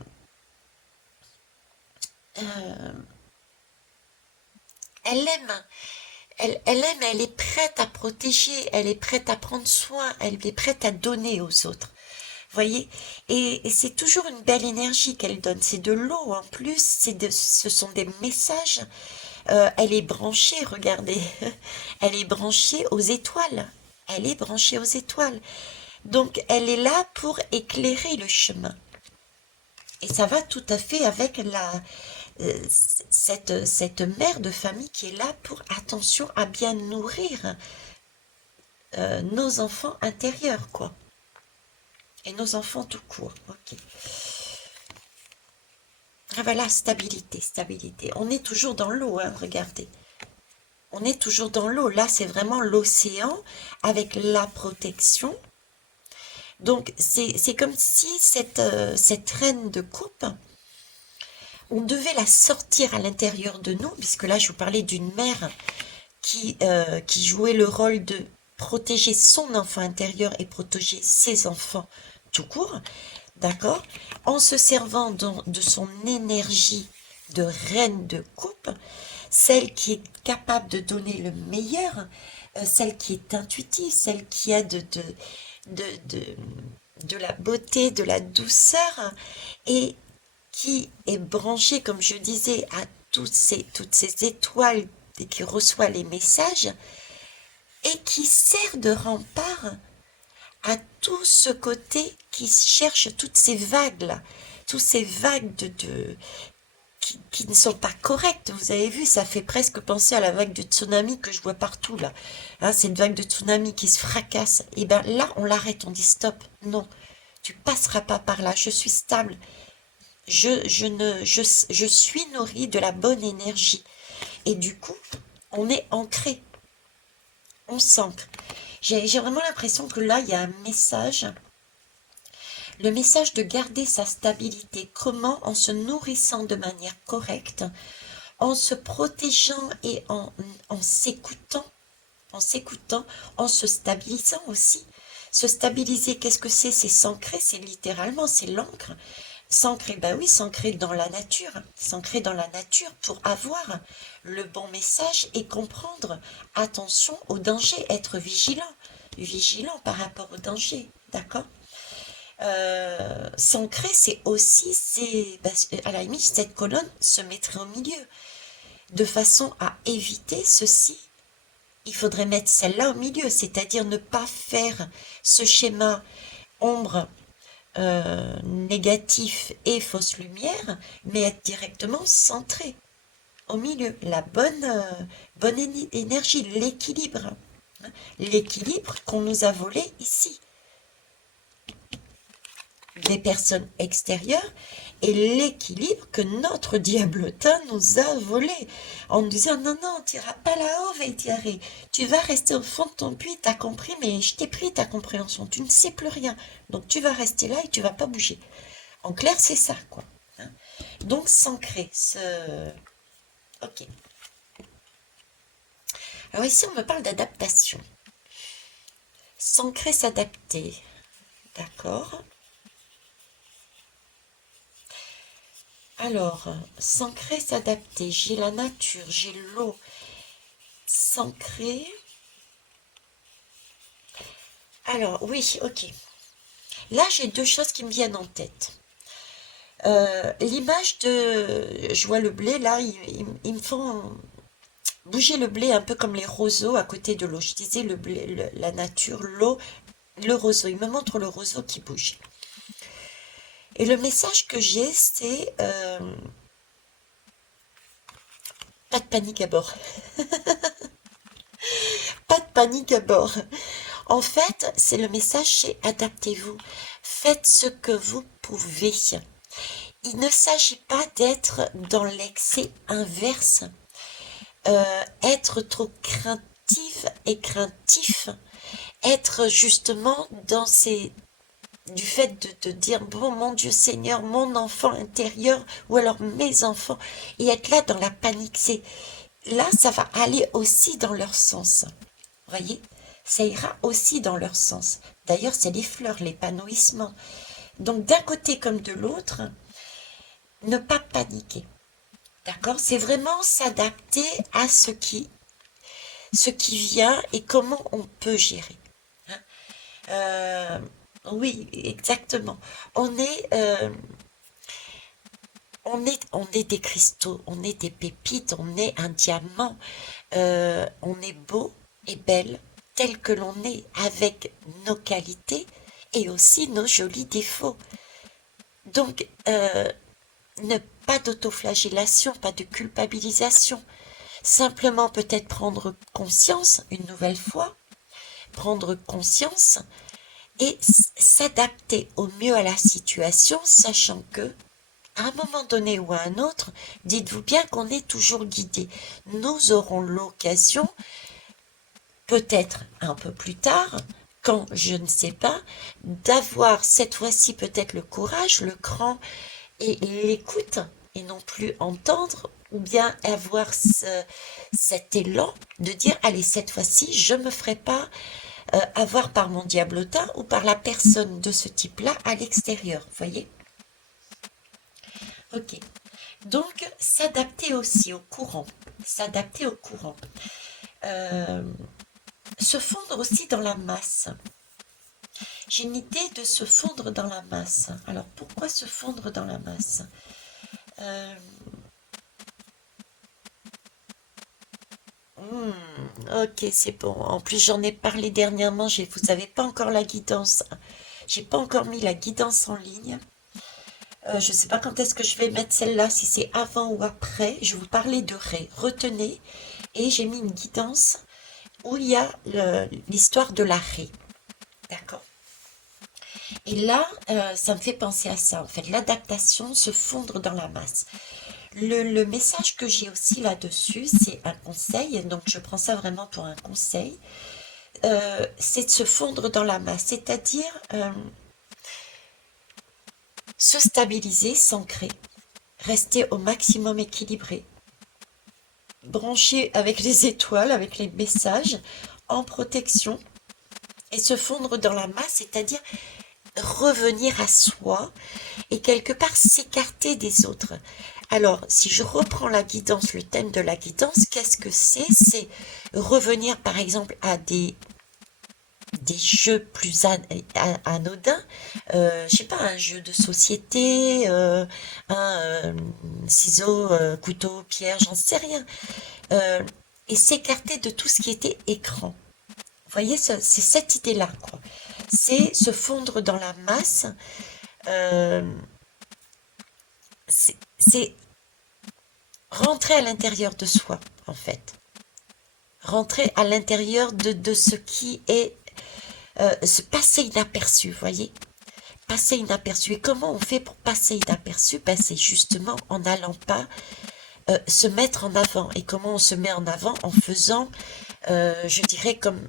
euh, elle aime, elle aime, elle est prête à protéger, elle est prête à prendre soin, elle est prête à donner aux autres. Voyez, et c'est toujours une belle énergie qu'elle donne. C'est de l'eau en plus, ce sont des messages. Elle est branchée, regardez, elle est branchée aux étoiles. Elle est branchée aux étoiles. Donc, elle est là pour éclairer le chemin. Et ça va tout à fait avec euh, cette mère de famille qui est là pour, attention, à bien nourrir nos enfants intérieurs, quoi. Et nos enfants tout court. Ok. Ah voilà, stabilité, stabilité. On est toujours dans l'eau, hein, regardez. On est toujours dans l'eau. Là, c'est vraiment l'océan avec la protection. Donc, c'est comme si cette reine de coupe, on devait la sortir à l'intérieur de nous, puisque là, je vous parlais d'une mère qui jouait le rôle de protéger son enfant intérieur et protéger ses enfants tout court, d'accord? En se servant de son énergie de reine de coupe, celle qui est capable de donner le meilleur, celle qui est intuitive, celle qui a de, de, de la beauté, de la douceur, et qui est branchée, comme je disais, à toutes ces étoiles et qui reçoit les messages, et qui sert de rempart à tout ce côté qui cherche toutes ces vagues-là, toutes ces vagues qui ne sont pas correctes. Vous avez vu, ça fait presque penser à la vague de tsunami que je vois partout là. Hein, c'est une vague de tsunami qui se fracasse. Et bien là, on l'arrête, on dit stop. Non, Tu passeras pas par là. Je suis stable. Je suis nourrie de la bonne énergie. Et du coup, on est ancré. On s'ancre. J'ai vraiment l'impression que là, il y a un message. Le message de garder sa stabilité. Comment? En se nourrissant de manière correcte, en se protégeant et en s'écoutant, en se stabilisant aussi. Se stabiliser, qu'est-ce que c'est? C'est s'ancrer, c'est littéralement, c'est l'encre. S'ancrer, bah oui, s'ancrer dans la nature. S'ancrer dans la nature pour avoir le bon message et comprendre. Attention au danger, être vigilant. Vigilant par rapport au danger, d'accord? S'ancrer, c'est aussi, à la limite, cette colonne se mettrait au milieu. De façon à éviter ceci, il faudrait mettre celle-là au milieu, c'est-à-dire ne pas faire ce schéma ombre, négatif et fausse lumière, mais être directement centré au milieu. La bonne énergie, l'équilibre. L'équilibre qu'on nous a volé ici. Les personnes extérieures et l'équilibre que notre diablotin nous a volé en nous disant non, non, tu n'iras pas là-haut, Veitiaré, tu vas rester au fond de ton puits, t'as compris, mais je t'ai pris ta compréhension, tu ne sais plus rien, donc tu vas rester là et tu vas pas bouger. En clair, c'est ça, quoi. Hein. Donc, s'ancrer, Ok. Alors ici, on me parle d'adaptation. S'ancrer, s'adapter. D'accord. Alors, s'ancrer, s'adapter. J'ai la nature, j'ai l'eau. S'ancrer. Alors, oui, ok. Là, j'ai deux choses qui me viennent en tête. L'image de... Je vois le blé, là, ils me font bouger le blé un peu comme les roseaux à côté de l'eau. Je disais le blé, la nature, l'eau, le roseau. Il me montre le roseau qui bouge. Et le message que j'ai, c'est pas de panique à bord. Pas de panique à bord. En fait, c'est le message, c'est adaptez-vous. Faites ce que vous pouvez. Il ne s'agit pas d'être dans l'excès inverse, être trop craintif et craintif, être justement dans du fait de dire bon mon Dieu Seigneur, mon enfant intérieur ou alors mes enfants, et être là dans la panique. Là, ça va aller aussi dans leur sens. Voyez, ça ira aussi dans leur sens. D'ailleurs, c'est les fleurs, l'épanouissement. Donc d'un côté comme de l'autre, ne pas paniquer. D'accord? C'est vraiment s'adapter à ce qui vient et comment on peut gérer. Hein. Euh, oui, exactement. On est, euh, on est des cristaux, on est des pépites, on est un diamant. On est beau et belle tel que l'on est, avec nos qualités et aussi nos jolis défauts. Donc, ne pas d'autoflagellation, pas de culpabilisation. Simplement peut-être prendre conscience, une nouvelle fois, prendre conscience et s'adapter au mieux à la situation, sachant que, à un moment donné ou à un autre, dites-vous bien qu'on est toujours guidé. Nous aurons l'occasion, peut-être un peu plus tard, quand je ne sais pas, d'avoir cette fois-ci peut-être le courage, le cran et l'écoute, et non plus entendre, ou bien avoir cet élan de dire, allez, cette fois-ci, je ne me ferai pas avoir par mon diablotin ou par la personne de ce type-là à l'extérieur, voyez? Ok. Donc, s'adapter aussi au courant. S'adapter au courant. Euh, Se fondre aussi dans la masse. J'ai une idée de se fondre dans la masse. Alors, pourquoi se fondre dans la masse? Euh, ok, c'est bon. En plus, j'en ai parlé dernièrement. Vous n'avez pas encore la guidance. J'ai pas encore mis la guidance en ligne. Je ne sais pas quand est-ce que je vais mettre celle-là, si c'est avant ou après. Je vous parlais de Ré. Retenez. Et j'ai mis une guidance où il y a l'histoire de la Ré. D'accord? Et là, ça me fait penser à ça, en fait, l'adaptation, se fondre dans la masse. Le message que j'ai aussi là-dessus, c'est un conseil, donc je prends ça vraiment pour un conseil, c'est de se fondre dans la masse, c'est-à-dire se stabiliser, s'ancrer, rester au maximum équilibré, branché avec les étoiles, avec les messages, en protection, et se fondre dans la masse, c'est-à-dire revenir à soi et quelque part s'écarter des autres. Alors, si je reprends la guidance, le thème de la guidance, qu'est-ce que c'est? C'est revenir par exemple à des jeux plus anodins, je sais pas, un jeu de société, un ciseau, couteau, pierre, j'en sais rien, euh, et s'écarter de tout ce qui était écran. Vous voyez, c'est cette idée-là, quoi. C'est se fondre dans la masse, euh, c'est rentrer à l'intérieur de soi, en fait. Rentrer à l'intérieur de ce qui est, se passer inaperçu, vous voyez? Passer inaperçu. Et comment on fait pour passer inaperçu? Ben, c'est justement en n'allant pas se mettre en avant. Et comment on se met en avant? En faisant, je dirais, comme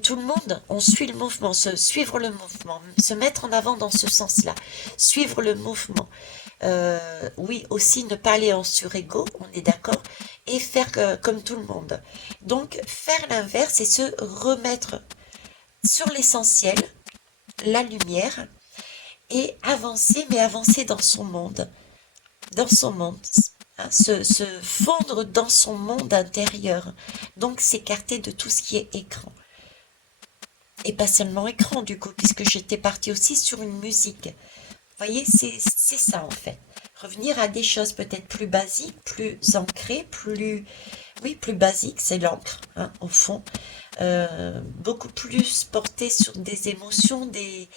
tout le monde, on suit le mouvement, suivre le mouvement, se mettre en avant dans ce sens-là, suivre le mouvement. Oui, aussi ne pas aller en surego, on est d'accord, et faire comme tout le monde. Donc, faire l'inverse et se remettre sur l'essentiel, la lumière, et avancer, mais avancer dans son monde, hein, se fondre dans son monde intérieur. Donc, s'écarter de tout ce qui est écran. Et pas seulement écran, du coup, puisque j'étais partie aussi sur une musique. Vous voyez, c'est ça en fait. Revenir à des choses peut-être plus basiques, plus ancrées, oui, plus basiques, c'est l'encre, hein, au fond. Beaucoup plus portées sur des émotions, de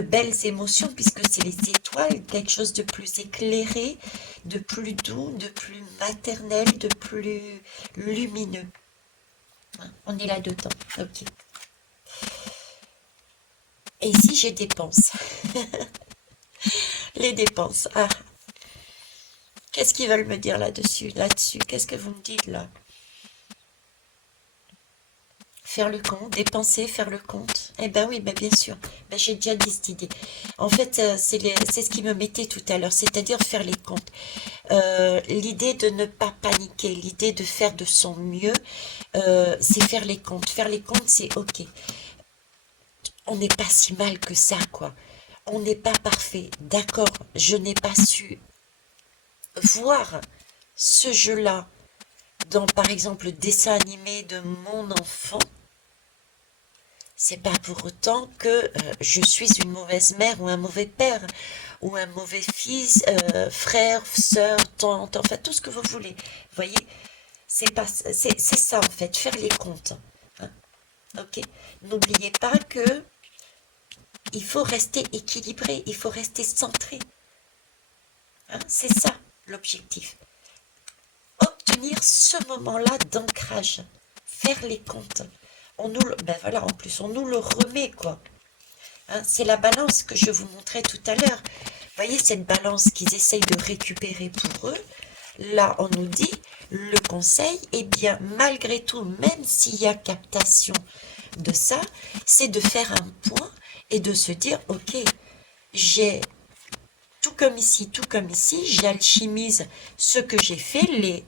belles émotions, puisque c'est les étoiles, quelque chose de plus éclairé, de plus doux, de plus maternel, de plus lumineux. Hein, on est là-dedans, ok. Et ici, j'ai dépenses. Les dépenses. Ah, qu'est-ce qu'ils veulent me dire là-dessus, là-dessus? Qu'est-ce que vous me dites là? Faire le compte, dépenser, faire le compte. Eh ben oui, ben bien sûr. Ben, j'ai déjà dit cette idée. En fait, c'est ce qui me mettait tout à l'heure, c'est-à-dire faire les comptes. L'idée de ne pas paniquer, l'idée de faire de son mieux, c'est faire les comptes. Faire les comptes, c'est ok. On n'est pas si mal que ça, quoi. On n'est pas parfait. D'accord, je n'ai pas su voir ce jeu-là dans, par exemple, le dessin animé de mon enfant, c'est pas pour autant que je suis une mauvaise mère ou un mauvais père ou un mauvais fils, frère, sœur, tante, enfin tout ce que vous voulez. Vous voyez, c'est ça en fait, faire les comptes. Hein, ok. N'oubliez pas que il faut rester équilibré, il faut rester centré. Hein, c'est ça l'objectif. Obtenir ce moment-là d'ancrage, faire les comptes. Ben voilà, en plus, on nous le remet, quoi. Hein, c'est la balance que je vous montrais tout à l'heure. Vous voyez, cette balance qu'ils essayent de récupérer pour eux, là, on nous dit, le conseil, eh bien, malgré tout, même s'il y a captation de ça, c'est de faire un point et de se dire, ok, j'ai tout comme ici, j'alchimise ce que j'ai fait,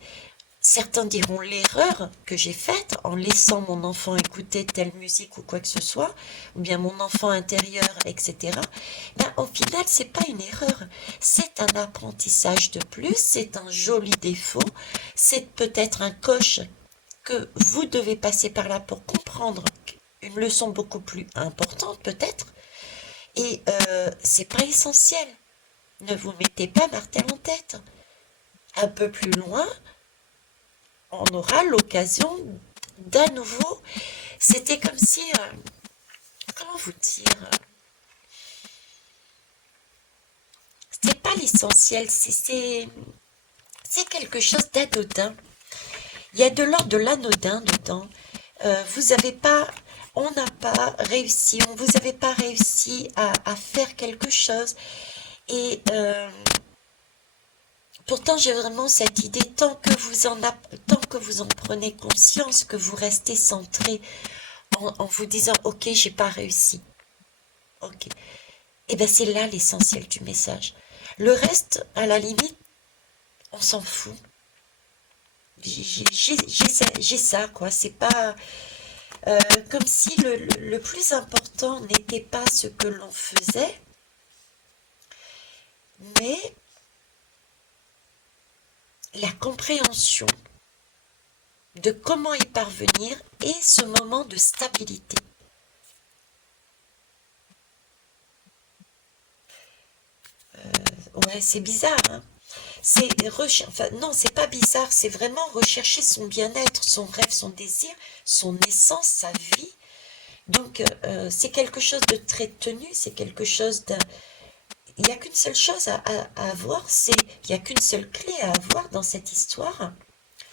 certains diront l'erreur que j'ai faite en laissant mon enfant écouter telle musique ou quoi que ce soit, ou bien mon enfant intérieur, etc. Ben, au final, c'est pas une erreur, c'est un apprentissage de plus, c'est un joli défaut, c'est peut-être un coche que vous devez passer par là pour comprendre une leçon beaucoup plus importante peut-être, et c'est pas essentiel. Ne vous mettez pas martel en tête. Un peu plus loin, on aura l'occasion d'un nouveau. C'était comme si, comment vous dire, c'était pas l'essentiel, c'est quelque chose d'anodin. Il y a de l'ordre de l'anodin dedans. Vous avez pas, on n'a pas réussi, vous n'avez pas réussi à faire quelque chose. Et pourtant, j'ai vraiment cette idée, tant que vous en prenez conscience, que vous restez centré en vous disant, ok, j'ai pas réussi. Ok. Et bien c'est là l'essentiel du message. Le reste, à la limite, on s'en fout. J'ai ça, quoi. C'est pas comme si le plus important n'était pas ce que l'on faisait, mais la compréhension de comment y parvenir et ce moment de stabilité. Ouais, c'est bizarre, hein. Enfin, non, c'est pas bizarre, c'est vraiment rechercher son bien-être, son rêve, son désir, son essence, sa vie. Donc, c'est quelque chose de très tenu, c'est quelque chose d'un... Il n'y a qu'une seule chose à avoir, il n'y a qu'une seule clé à avoir dans cette histoire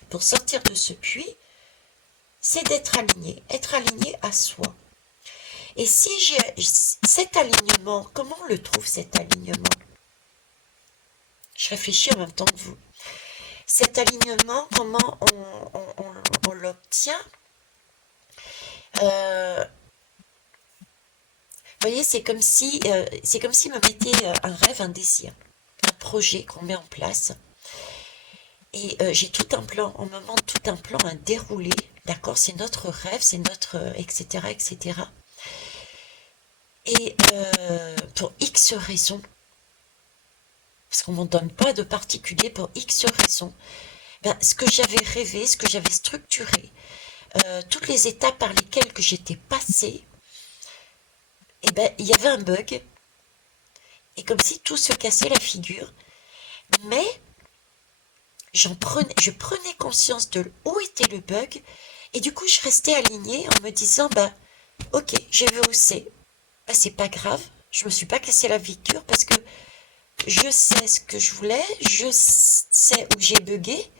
pour sortir de ce puits, c'est d'être aligné, être aligné à soi. Et si j'ai cet alignement, comment on le trouve cet alignement? Je réfléchis en même temps que vous. Cet alignement, comment on l'obtient? Vous voyez, c'est comme si me mettait un rêve, un désir, un projet qu'on met en place. Et j'ai tout un plan, on me montre tout un plan, un déroulé, d'accord? C'est notre rêve, c'est notre... etc., etc. Et pour X raisons, parce qu'on ne m'en donne pas de particulier, pour X raisons, ben, ce que j'avais rêvé, ce que j'avais structuré, toutes les étapes par lesquelles que j'étais passée, et ben, il y avait un bug, et comme si tout se cassait la figure, mais je prenais conscience de où était le bug, et du coup je restais alignée en me disant, ben, ok, j'ai vu où c'est, ben, c'est pas grave, je me suis pas cassé la figure parce que je sais ce que je voulais, je sais où j'ai bugué,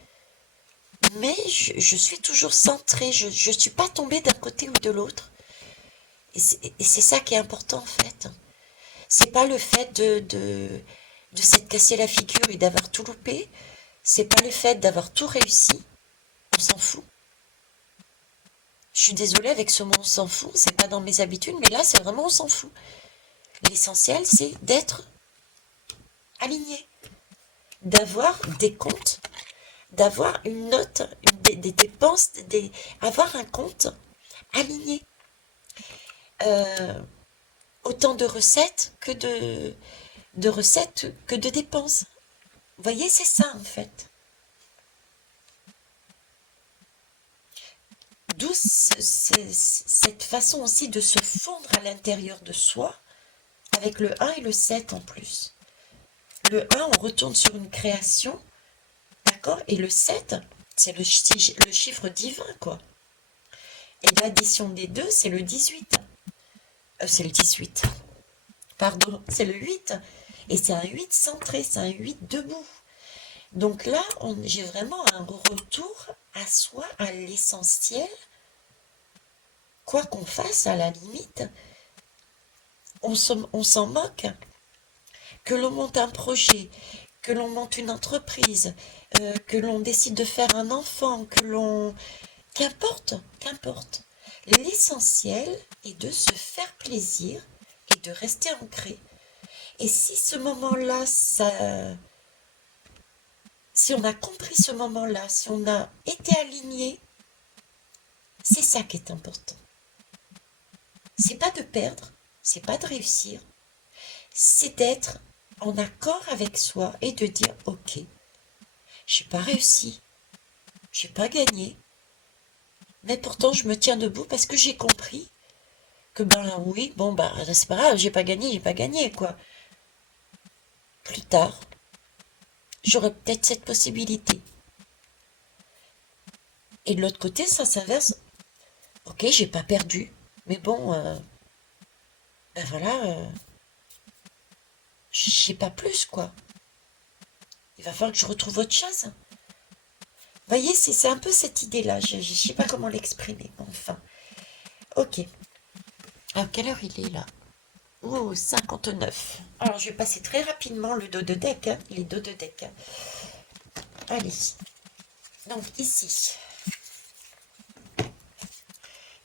mais je suis toujours centrée, je ne suis pas tombée d'un côté ou de l'autre. Et c'est ça qui est important en fait. C'est pas le fait de s'être cassé la figure et d'avoir tout loupé, c'est pas le fait d'avoir tout réussi, on s'en fout. Je suis désolée avec ce mot on s'en fout, c'est pas dans mes habitudes, mais là c'est vraiment on s'en fout. L'essentiel c'est d'être aligné, d'avoir des comptes, d'avoir une note, des dépenses, avoir un compte aligné. Euh, Autant de recettes de recettes que de dépenses. Vous voyez, c'est ça en fait. D'où cette façon aussi de se fondre à l'intérieur de soi, avec le 1 et le 7 en plus. Le 1, on retourne sur une création, d'accord? Et le 7, c'est le chiffre divin, quoi. Et l'addition des deux, c'est le 18. C'est le 18. Pardon, c'est le 8. Et c'est un 8 centré, c'est un 8 debout. Donc là, j'ai vraiment un retour à soi, à l'essentiel. Quoi qu'on fasse, à la limite, on s'en moque. Que l'on monte un projet, que l'on monte une entreprise, que l'on décide de faire un enfant, que l'on... Qu'importe, qu'importe. L'essentiel est de se faire plaisir et de rester ancré. Et si ce moment-là, si on a compris ce moment-là, si on a été aligné, c'est ça qui est important. C'est pas de perdre, c'est pas de réussir, c'est d'être en accord avec soi et de dire ok, j'ai pas réussi, j'ai pas gagné, mais pourtant je me tiens debout parce que j'ai compris que ben oui, bon ben c'est pas grave, j'ai pas gagné quoi. Plus tard, j'aurai peut-être cette possibilité. Et de l'autre côté, ça s'inverse. Ok, j'ai pas perdu, mais bon, ben voilà, j'ai pas plus quoi. Il va falloir que je retrouve autre chose. Vous voyez, c'est un peu cette idée-là. Je sais pas comment l'exprimer. Enfin, ok. À quelle heure il est là? Oh, 59. Alors, je vais passer très rapidement le dos de deck, hein, les dos de deck. Hein. Allez. Donc, ici.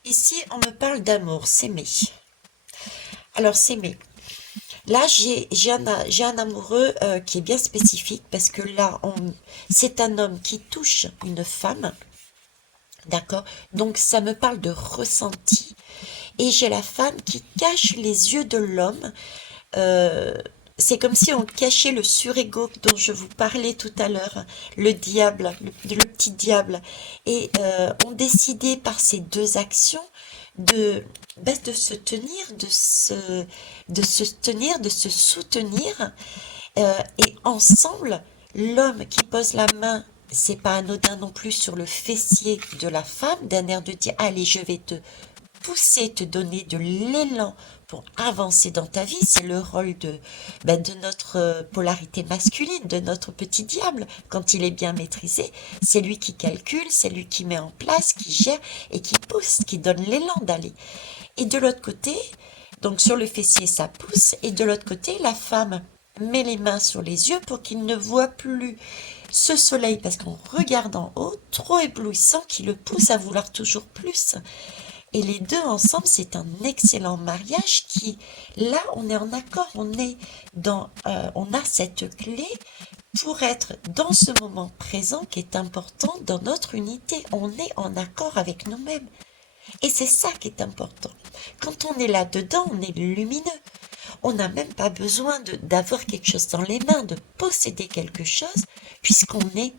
Ici, on me parle d'amour, s'aimer. Alors, s'aimer. Là, j'ai un amoureux qui est bien spécifique parce que là, c'est un homme qui touche une femme. D'accord? Donc, ça me parle de ressenti. Et j'ai la femme qui cache les yeux de l'homme. Euh, c'est comme si on cachait le surego dont je vous parlais tout à l'heure, le diable, le petit diable. Et on décidait par ces deux actions de, de se tenir, de se tenir, de se soutenir. Et ensemble, l'homme qui pose la main, c'est pas anodin non plus sur le fessier de la femme, d'un air de dire, allez, je vais te pousser, te donner de l'élan pour avancer dans ta vie. C'est le rôle de notre polarité masculine, de notre petit diable. Quand il est bien maîtrisé, c'est lui qui calcule, c'est lui qui met en place, qui gère et qui pousse, qui donne l'élan d'aller. Et de l'autre côté, donc sur le fessier, ça pousse, et de l'autre côté, la femme met les mains sur les yeux pour qu'il ne voit plus ce soleil, parce qu'en regardant en haut, trop éblouissant, qui le pousse à vouloir toujours plus. Et les deux ensemble, c'est un excellent mariage qui, là, on est en accord, on a cette clé pour être dans ce moment présent qui est important dans notre unité. On est en accord avec nous-mêmes. Et c'est ça qui est important. Quand on est là-dedans, on est lumineux. On n'a même pas besoin d'avoir quelque chose dans les mains, de posséder quelque chose, puisqu'on est.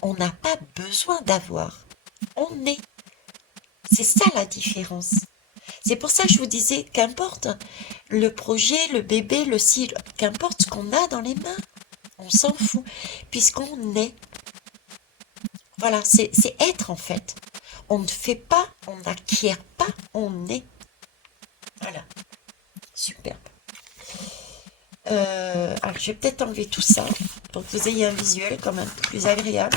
On n'a pas besoin d'avoir. On est. C'est ça la différence. C'est pour ça que je vous disais, qu'importe le projet, le bébé, le cil, qu'importe ce qu'on a dans les mains, on s'en fout, puisqu'on est. Voilà, c'est être en fait. On ne fait pas, on n'acquiert pas, on est. Voilà, superbe. Alors, je vais peut-être enlever tout ça pour que vous ayez un visuel quand même plus agréable.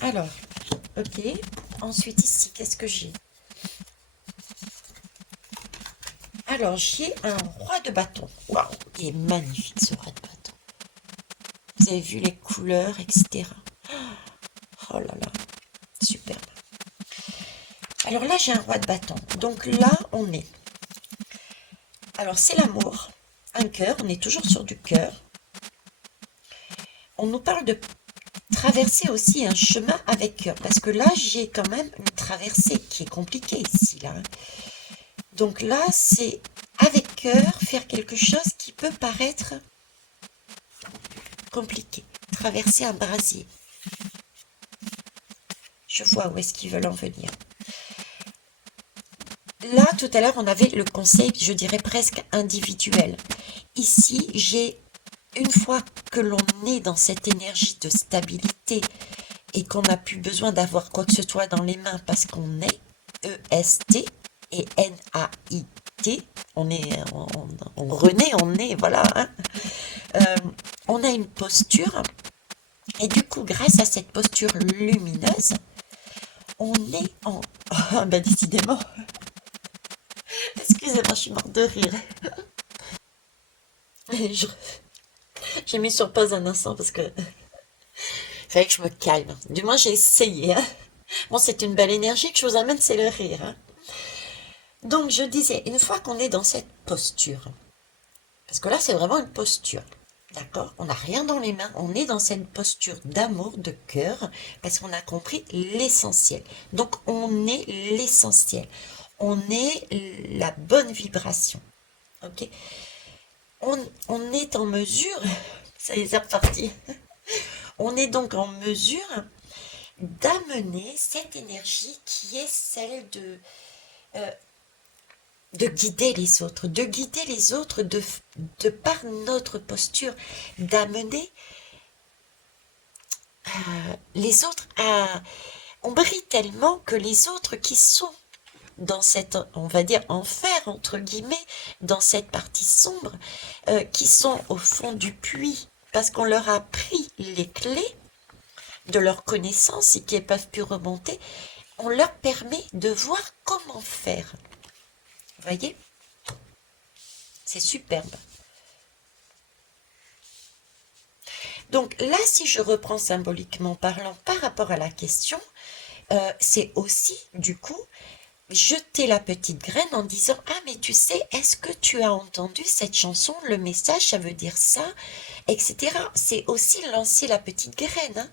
Alors, ok. Ensuite, ici, qu'est-ce que j'ai? Alors, j'ai un roi de bâton. Waouh, il est magnifique ce roi de bâton. Vous avez vu les couleurs, etc. Oh là là, superbe. Alors là, j'ai un roi de bâton. Donc là, on est. Alors, c'est l'amour. Un cœur, on est toujours sur du cœur. On nous parle de traverser aussi un chemin avec cœur. Parce que là, j'ai quand même une traversée qui est compliquée ici. Là. Donc là, c'est avec cœur faire quelque chose qui peut paraître compliqué. Traverser un brasier. Je vois où est-ce qu'ils veulent en venir. Là, tout à l'heure, on avait le conseil, je dirais presque individuel. Ici, j'ai, une fois que l'on est dans cette énergie de stabilité et qu'on n'a plus besoin d'avoir quoi que ce soit dans les mains parce qu'on est E-S-T et N-A-I-T, on renaît, on est, voilà. Hein. On a une posture et du coup, grâce à cette posture lumineuse, on est en... Oh, ben décidément... Excusez-moi, je suis morte de rire. J'ai mis sur pause un instant parce que il fallait que je me calme. Du moins, j'ai essayé. Hein. Bon, c'est une belle énergie que je vous amène, c'est le rire. Hein. Donc, je disais, une fois qu'on est dans cette posture, parce que là, c'est vraiment une posture, d'accord? On n'a rien dans les mains, on est dans cette posture d'amour, de cœur, parce qu'on a compris l'essentiel. Donc, on est l'essentiel. On est la bonne vibration. Ok? On est en mesure, ça y est, c'est reparti. On est donc en mesure d'amener cette énergie qui est celle euh, de guider les autres, de par notre posture, d'amener les autres à... On brille tellement que les autres qui sont dans cette, on va dire, enfer, entre guillemets, dans cette partie sombre, qui sont au fond du puits, parce qu'on leur a pris les clés de leur connaissance et qui ne peuvent plus remonter, on leur permet de voir comment faire. Vous voyez? C'est superbe. Donc là, si je reprends symboliquement parlant par rapport à la question, c'est aussi, du coup, jeter la petite graine en disant: ah, mais tu sais, est-ce que tu as entendu cette chanson? Le message, ça veut dire ça, etc. C'est aussi lancer la petite graine, hein.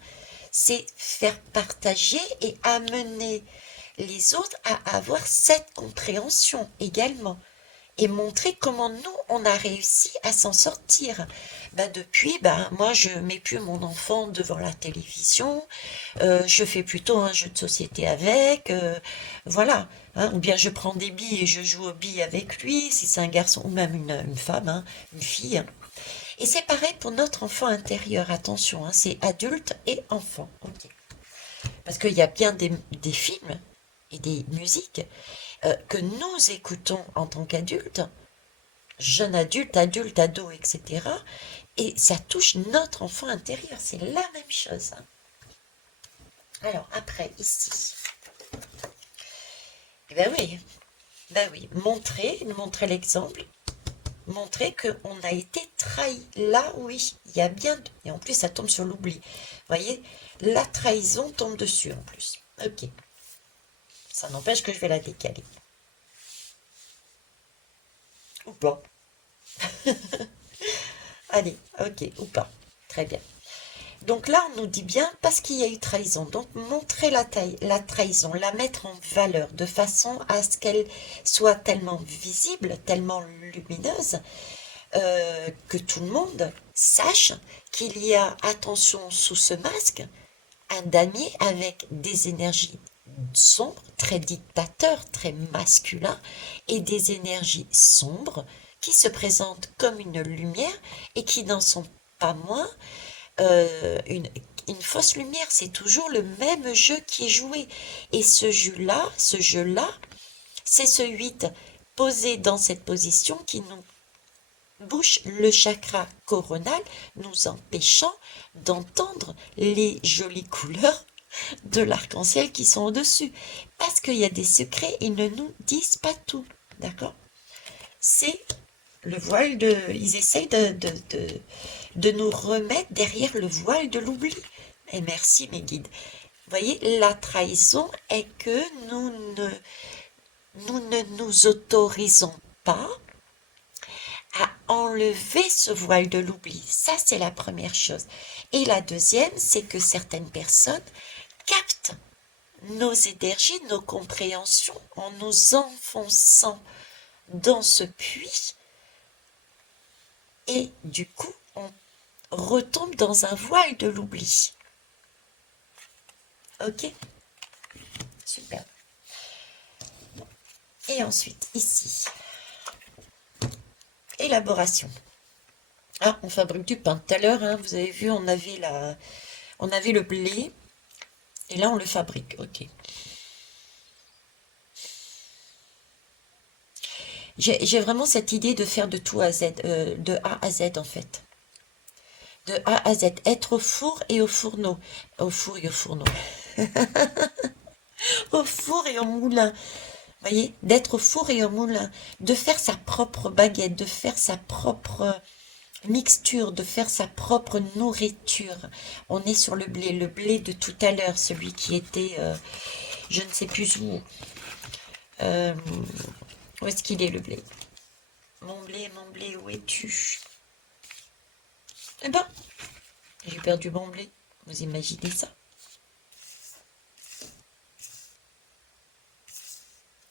C'est faire partager et amener les autres à avoir cette compréhension également. Et montrer comment nous, on a réussi à s'en sortir. Depuis, moi, je mets plus mon enfant devant la télévision, je fais plutôt un jeu de société avec, voilà. Hein. Ou bien je prends des billes et je joue aux billes avec lui, si c'est un garçon, ou même une femme, hein, une fille. Hein. Et c'est pareil pour notre enfant intérieur, attention, hein, c'est adulte et enfant. Ok. Parce qu'il y a bien des films et des musiques que nous écoutons en tant qu'adultes, jeunes adultes, adultes, ados, etc. Et ça touche notre enfant intérieur, c'est la même chose. Hein. Alors après, ici, ben oui, montrer l'exemple, montrer qu'on a été trahi. Là, oui, il y a bien, et en plus ça tombe sur l'oubli. Vous voyez, la trahison tombe dessus en plus. Ok, ça n'empêche que je vais la décaler. Ou pas. Allez, ok, ou pas. Très bien. Donc là, on nous dit bien parce qu'il y a eu trahison. Donc montrer la trahison, la mettre en valeur de façon à ce qu'elle soit tellement visible, tellement lumineuse, que tout le monde sache qu'il y a, attention, sous ce masque, un damier avec des énergies sombres, très dictateurs, très masculins, et des énergies sombres qui se présentent comme une lumière et qui n'en sont pas moins une fausse lumière. C'est toujours le même jeu qui est joué. Et ce jeu-là, c'est ce 8 posé dans cette position qui nous bouche le chakra coronal, nous empêchant d'entendre les jolies couleurs de l'arc-en-ciel qui sont au-dessus. Parce qu'il y a des secrets, ils ne nous disent pas tout. D'accord? C'est le voile de... Ils essayent de nous remettre derrière le voile de l'oubli. Et merci mes guides. Vous voyez, la trahison est que nous ne nous autorisons pas à enlever ce voile de l'oubli. Ça, c'est la première chose. Et la deuxième, c'est que certaines personnes captent nos énergies, nos compréhensions en nous enfonçant dans ce puits. Et du coup, on retombe dans un voile de l'oubli. Ok? Super. Et ensuite, ici, élaboration. Ah, on fabrique du pain. Tout à l'heure, hein, vous avez vu, on avait le blé, et là, on le fabrique. Ok. J'ai vraiment cette idée de faire de tout à Z, de A à Z en fait. De A à Z. Être au four et au fourneau. Au four et au fourneau. Au four et au moulin. Voyez, d'être au four et au moulin, de faire sa propre baguette, de faire sa propre mixture, de faire sa propre nourriture. On est sur le blé de tout à l'heure, celui qui était, je ne sais plus où. Euh, où est-ce qu'il est le blé? Mon blé, où es-tu? Eh ben, j'ai perdu mon blé. Vous imaginez ça?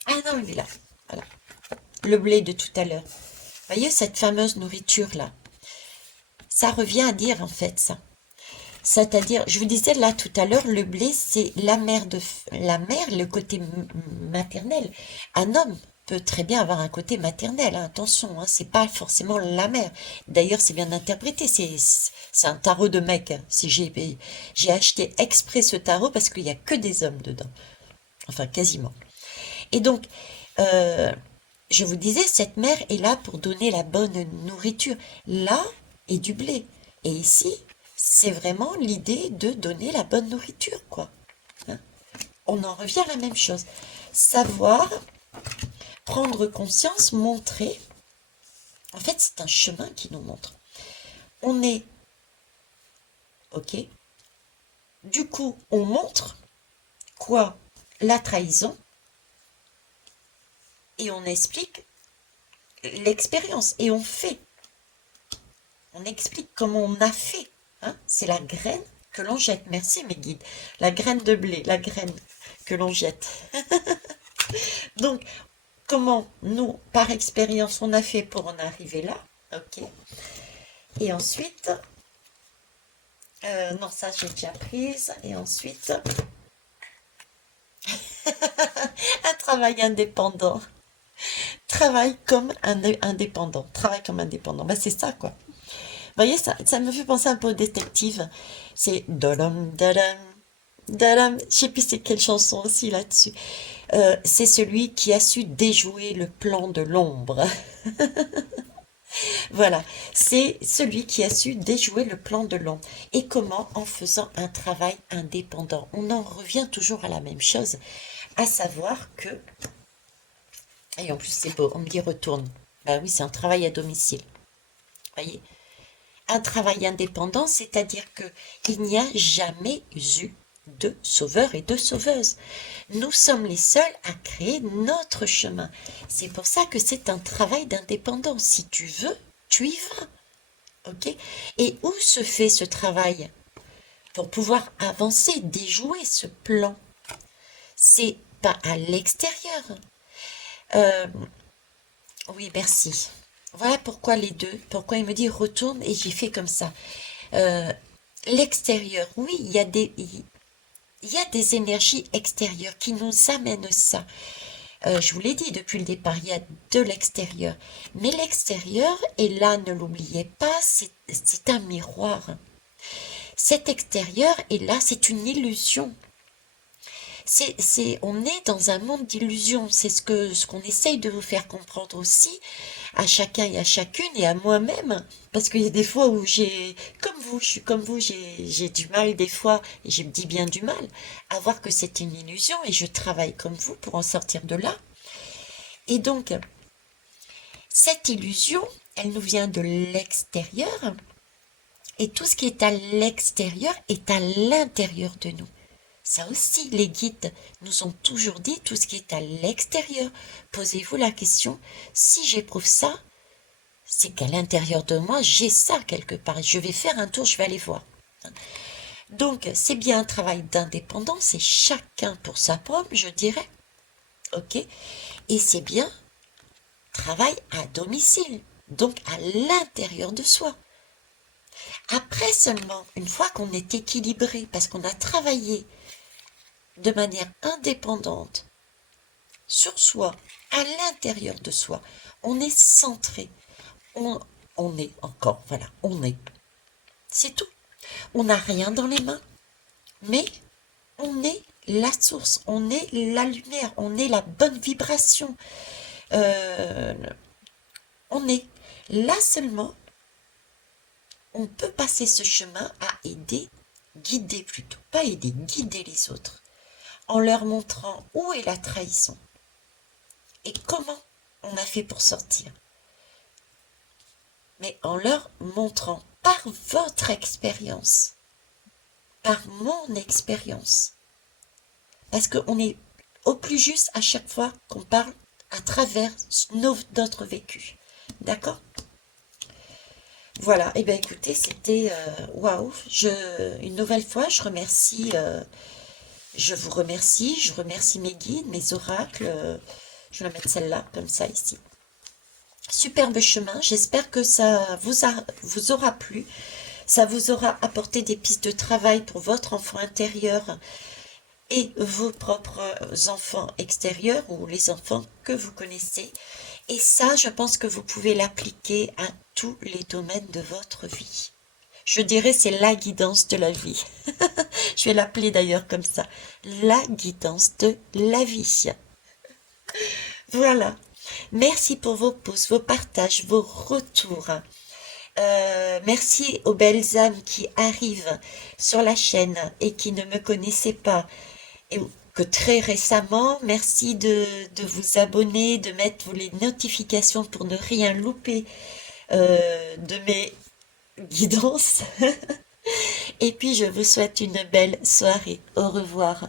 Ah non, il est là. Voilà. Le blé de tout à l'heure. Voyez cette fameuse nourriture-là. Ça revient à dire en fait ça. C'est-à-dire, je vous disais là tout à l'heure, le blé, c'est la mère, le côté maternel. Un homme peut très bien avoir un côté maternel, hein, attention, hein, c'est pas forcément la mère. D'ailleurs, c'est bien interprété, c'est un tarot de mec. Hein. Si j'ai acheté exprès ce tarot parce qu'il n'y a que des hommes dedans. Enfin, quasiment. Et donc, euh, je vous disais, cette mère est là pour donner la bonne nourriture. Là est du blé. Et ici, c'est vraiment l'idée de donner la bonne nourriture, quoi. Hein. on en revient à la même chose. Savoir, prendre conscience, montrer. En fait, c'est un chemin qui nous montre. On est, ok. Du coup, on montre quoi? La trahison et on explique l'expérience et on fait. On explique comment on a fait. Hein. C'est la graine que l'on jette. Merci mes guides. La graine de blé, la graine que l'on jette. Donc, comment nous, par expérience, on a fait pour en arriver là. Ok. Et ensuite, non, ça j'ai déjà prise. Et ensuite, un travail indépendant. Travail comme un indépendant. Travail comme indépendant. Ben, c'est ça, quoi. Vous voyez, ça me fait penser un peu au détective. C'est dadam, dadam, dadam. Je sais plus c'est quelle chanson aussi là-dessus. C'est celui qui a su déjouer le plan de l'ombre. Voilà, c'est celui qui a su déjouer le plan de l'ombre. Et comment? En faisant un travail indépendant. On en revient toujours à la même chose, à savoir que... Et en plus c'est beau, on me dit retourne. Ben oui, c'est un travail à domicile. Voyez, un travail indépendant, c'est-à-dire que il n'y a jamais eu de sauveur et de sauveuse. Nous sommes les seuls à créer notre chemin. C'est pour ça que c'est un travail d'indépendance. Si tu veux, tu y vas. Ok? Et où se fait ce travail? Pour pouvoir avancer, déjouer ce plan. C'est pas à l'extérieur. Euh, oui, merci. Voilà pourquoi les deux. Pourquoi il me dit retourne et j'ai fait comme ça. Euh, L'extérieur, oui, il y a des énergies extérieures qui nous amènent ça. Je vous l'ai dit depuis le départ, il y a de l'extérieur. Mais l'extérieur, et là, ne l'oubliez pas, c'est un miroir. Cet extérieur, et là, c'est une illusion. On est dans un monde d'illusions. C'est ce qu'on essaye de vous faire comprendre aussi, à chacun et à chacune, et à moi-même. Parce qu'il y a des fois où je suis comme vous, j'ai du mal des fois, et je me dis bien du mal, à voir que c'est une illusion, et je travaille comme vous pour en sortir de là. Et donc, cette illusion, elle nous vient de l'extérieur, et tout ce qui est à l'extérieur est à l'intérieur de nous. Ça aussi, les guides nous ont toujours dit, tout ce qui est à l'extérieur. Posez-vous la question, si j'éprouve ça, c'est qu'à l'intérieur de moi, j'ai ça quelque part. Je vais faire un tour, je vais aller voir. Donc, c'est bien un travail d'indépendance, et chacun pour sa pomme, je dirais. Ok? Et c'est bien travail à domicile, donc à l'intérieur de soi. Après seulement, une fois qu'on est équilibré, parce qu'on a travaillé de manière indépendante sur soi, à l'intérieur de soi, on est centré, on est encore, voilà, on est. C'est tout. On n'a rien dans les mains, mais on est la source, on est la lumière, on est la bonne vibration. Euh, on est là seulement. On peut passer ce chemin à aider, guider plutôt, pas aider, guider les autres, en leur montrant où est la trahison et comment on a fait pour sortir. Mais en leur montrant par votre expérience, par mon expérience. Parce qu'on est au plus juste à chaque fois qu'on parle à travers notre vécu. D'accord? Voilà, et bien écoutez, c'était waouh. Une nouvelle fois, je vous remercie, je remercie mes guides, mes oracles. Je vais mettre celle-là, comme ça, ici. Superbe chemin, j'espère que ça vous aura plu. Ça vous aura apporté des pistes de travail pour votre enfant intérieur et vos propres enfants extérieurs ou les enfants que vous connaissez. Et ça, je pense que vous pouvez l'appliquer à tous les domaines de votre vie. Je dirais c'est la guidance de la vie. Je vais l'appeler d'ailleurs comme ça. La guidance de la vie. Voilà. Merci pour vos pouces, vos partages, vos retours. Merci aux belles âmes qui arrivent sur la chaîne et qui ne me connaissaient pas et que très récemment. Merci de vous abonner, de mettre les notifications pour ne rien louper de mes guidances. Et puis je vous souhaite une belle soirée. Au revoir.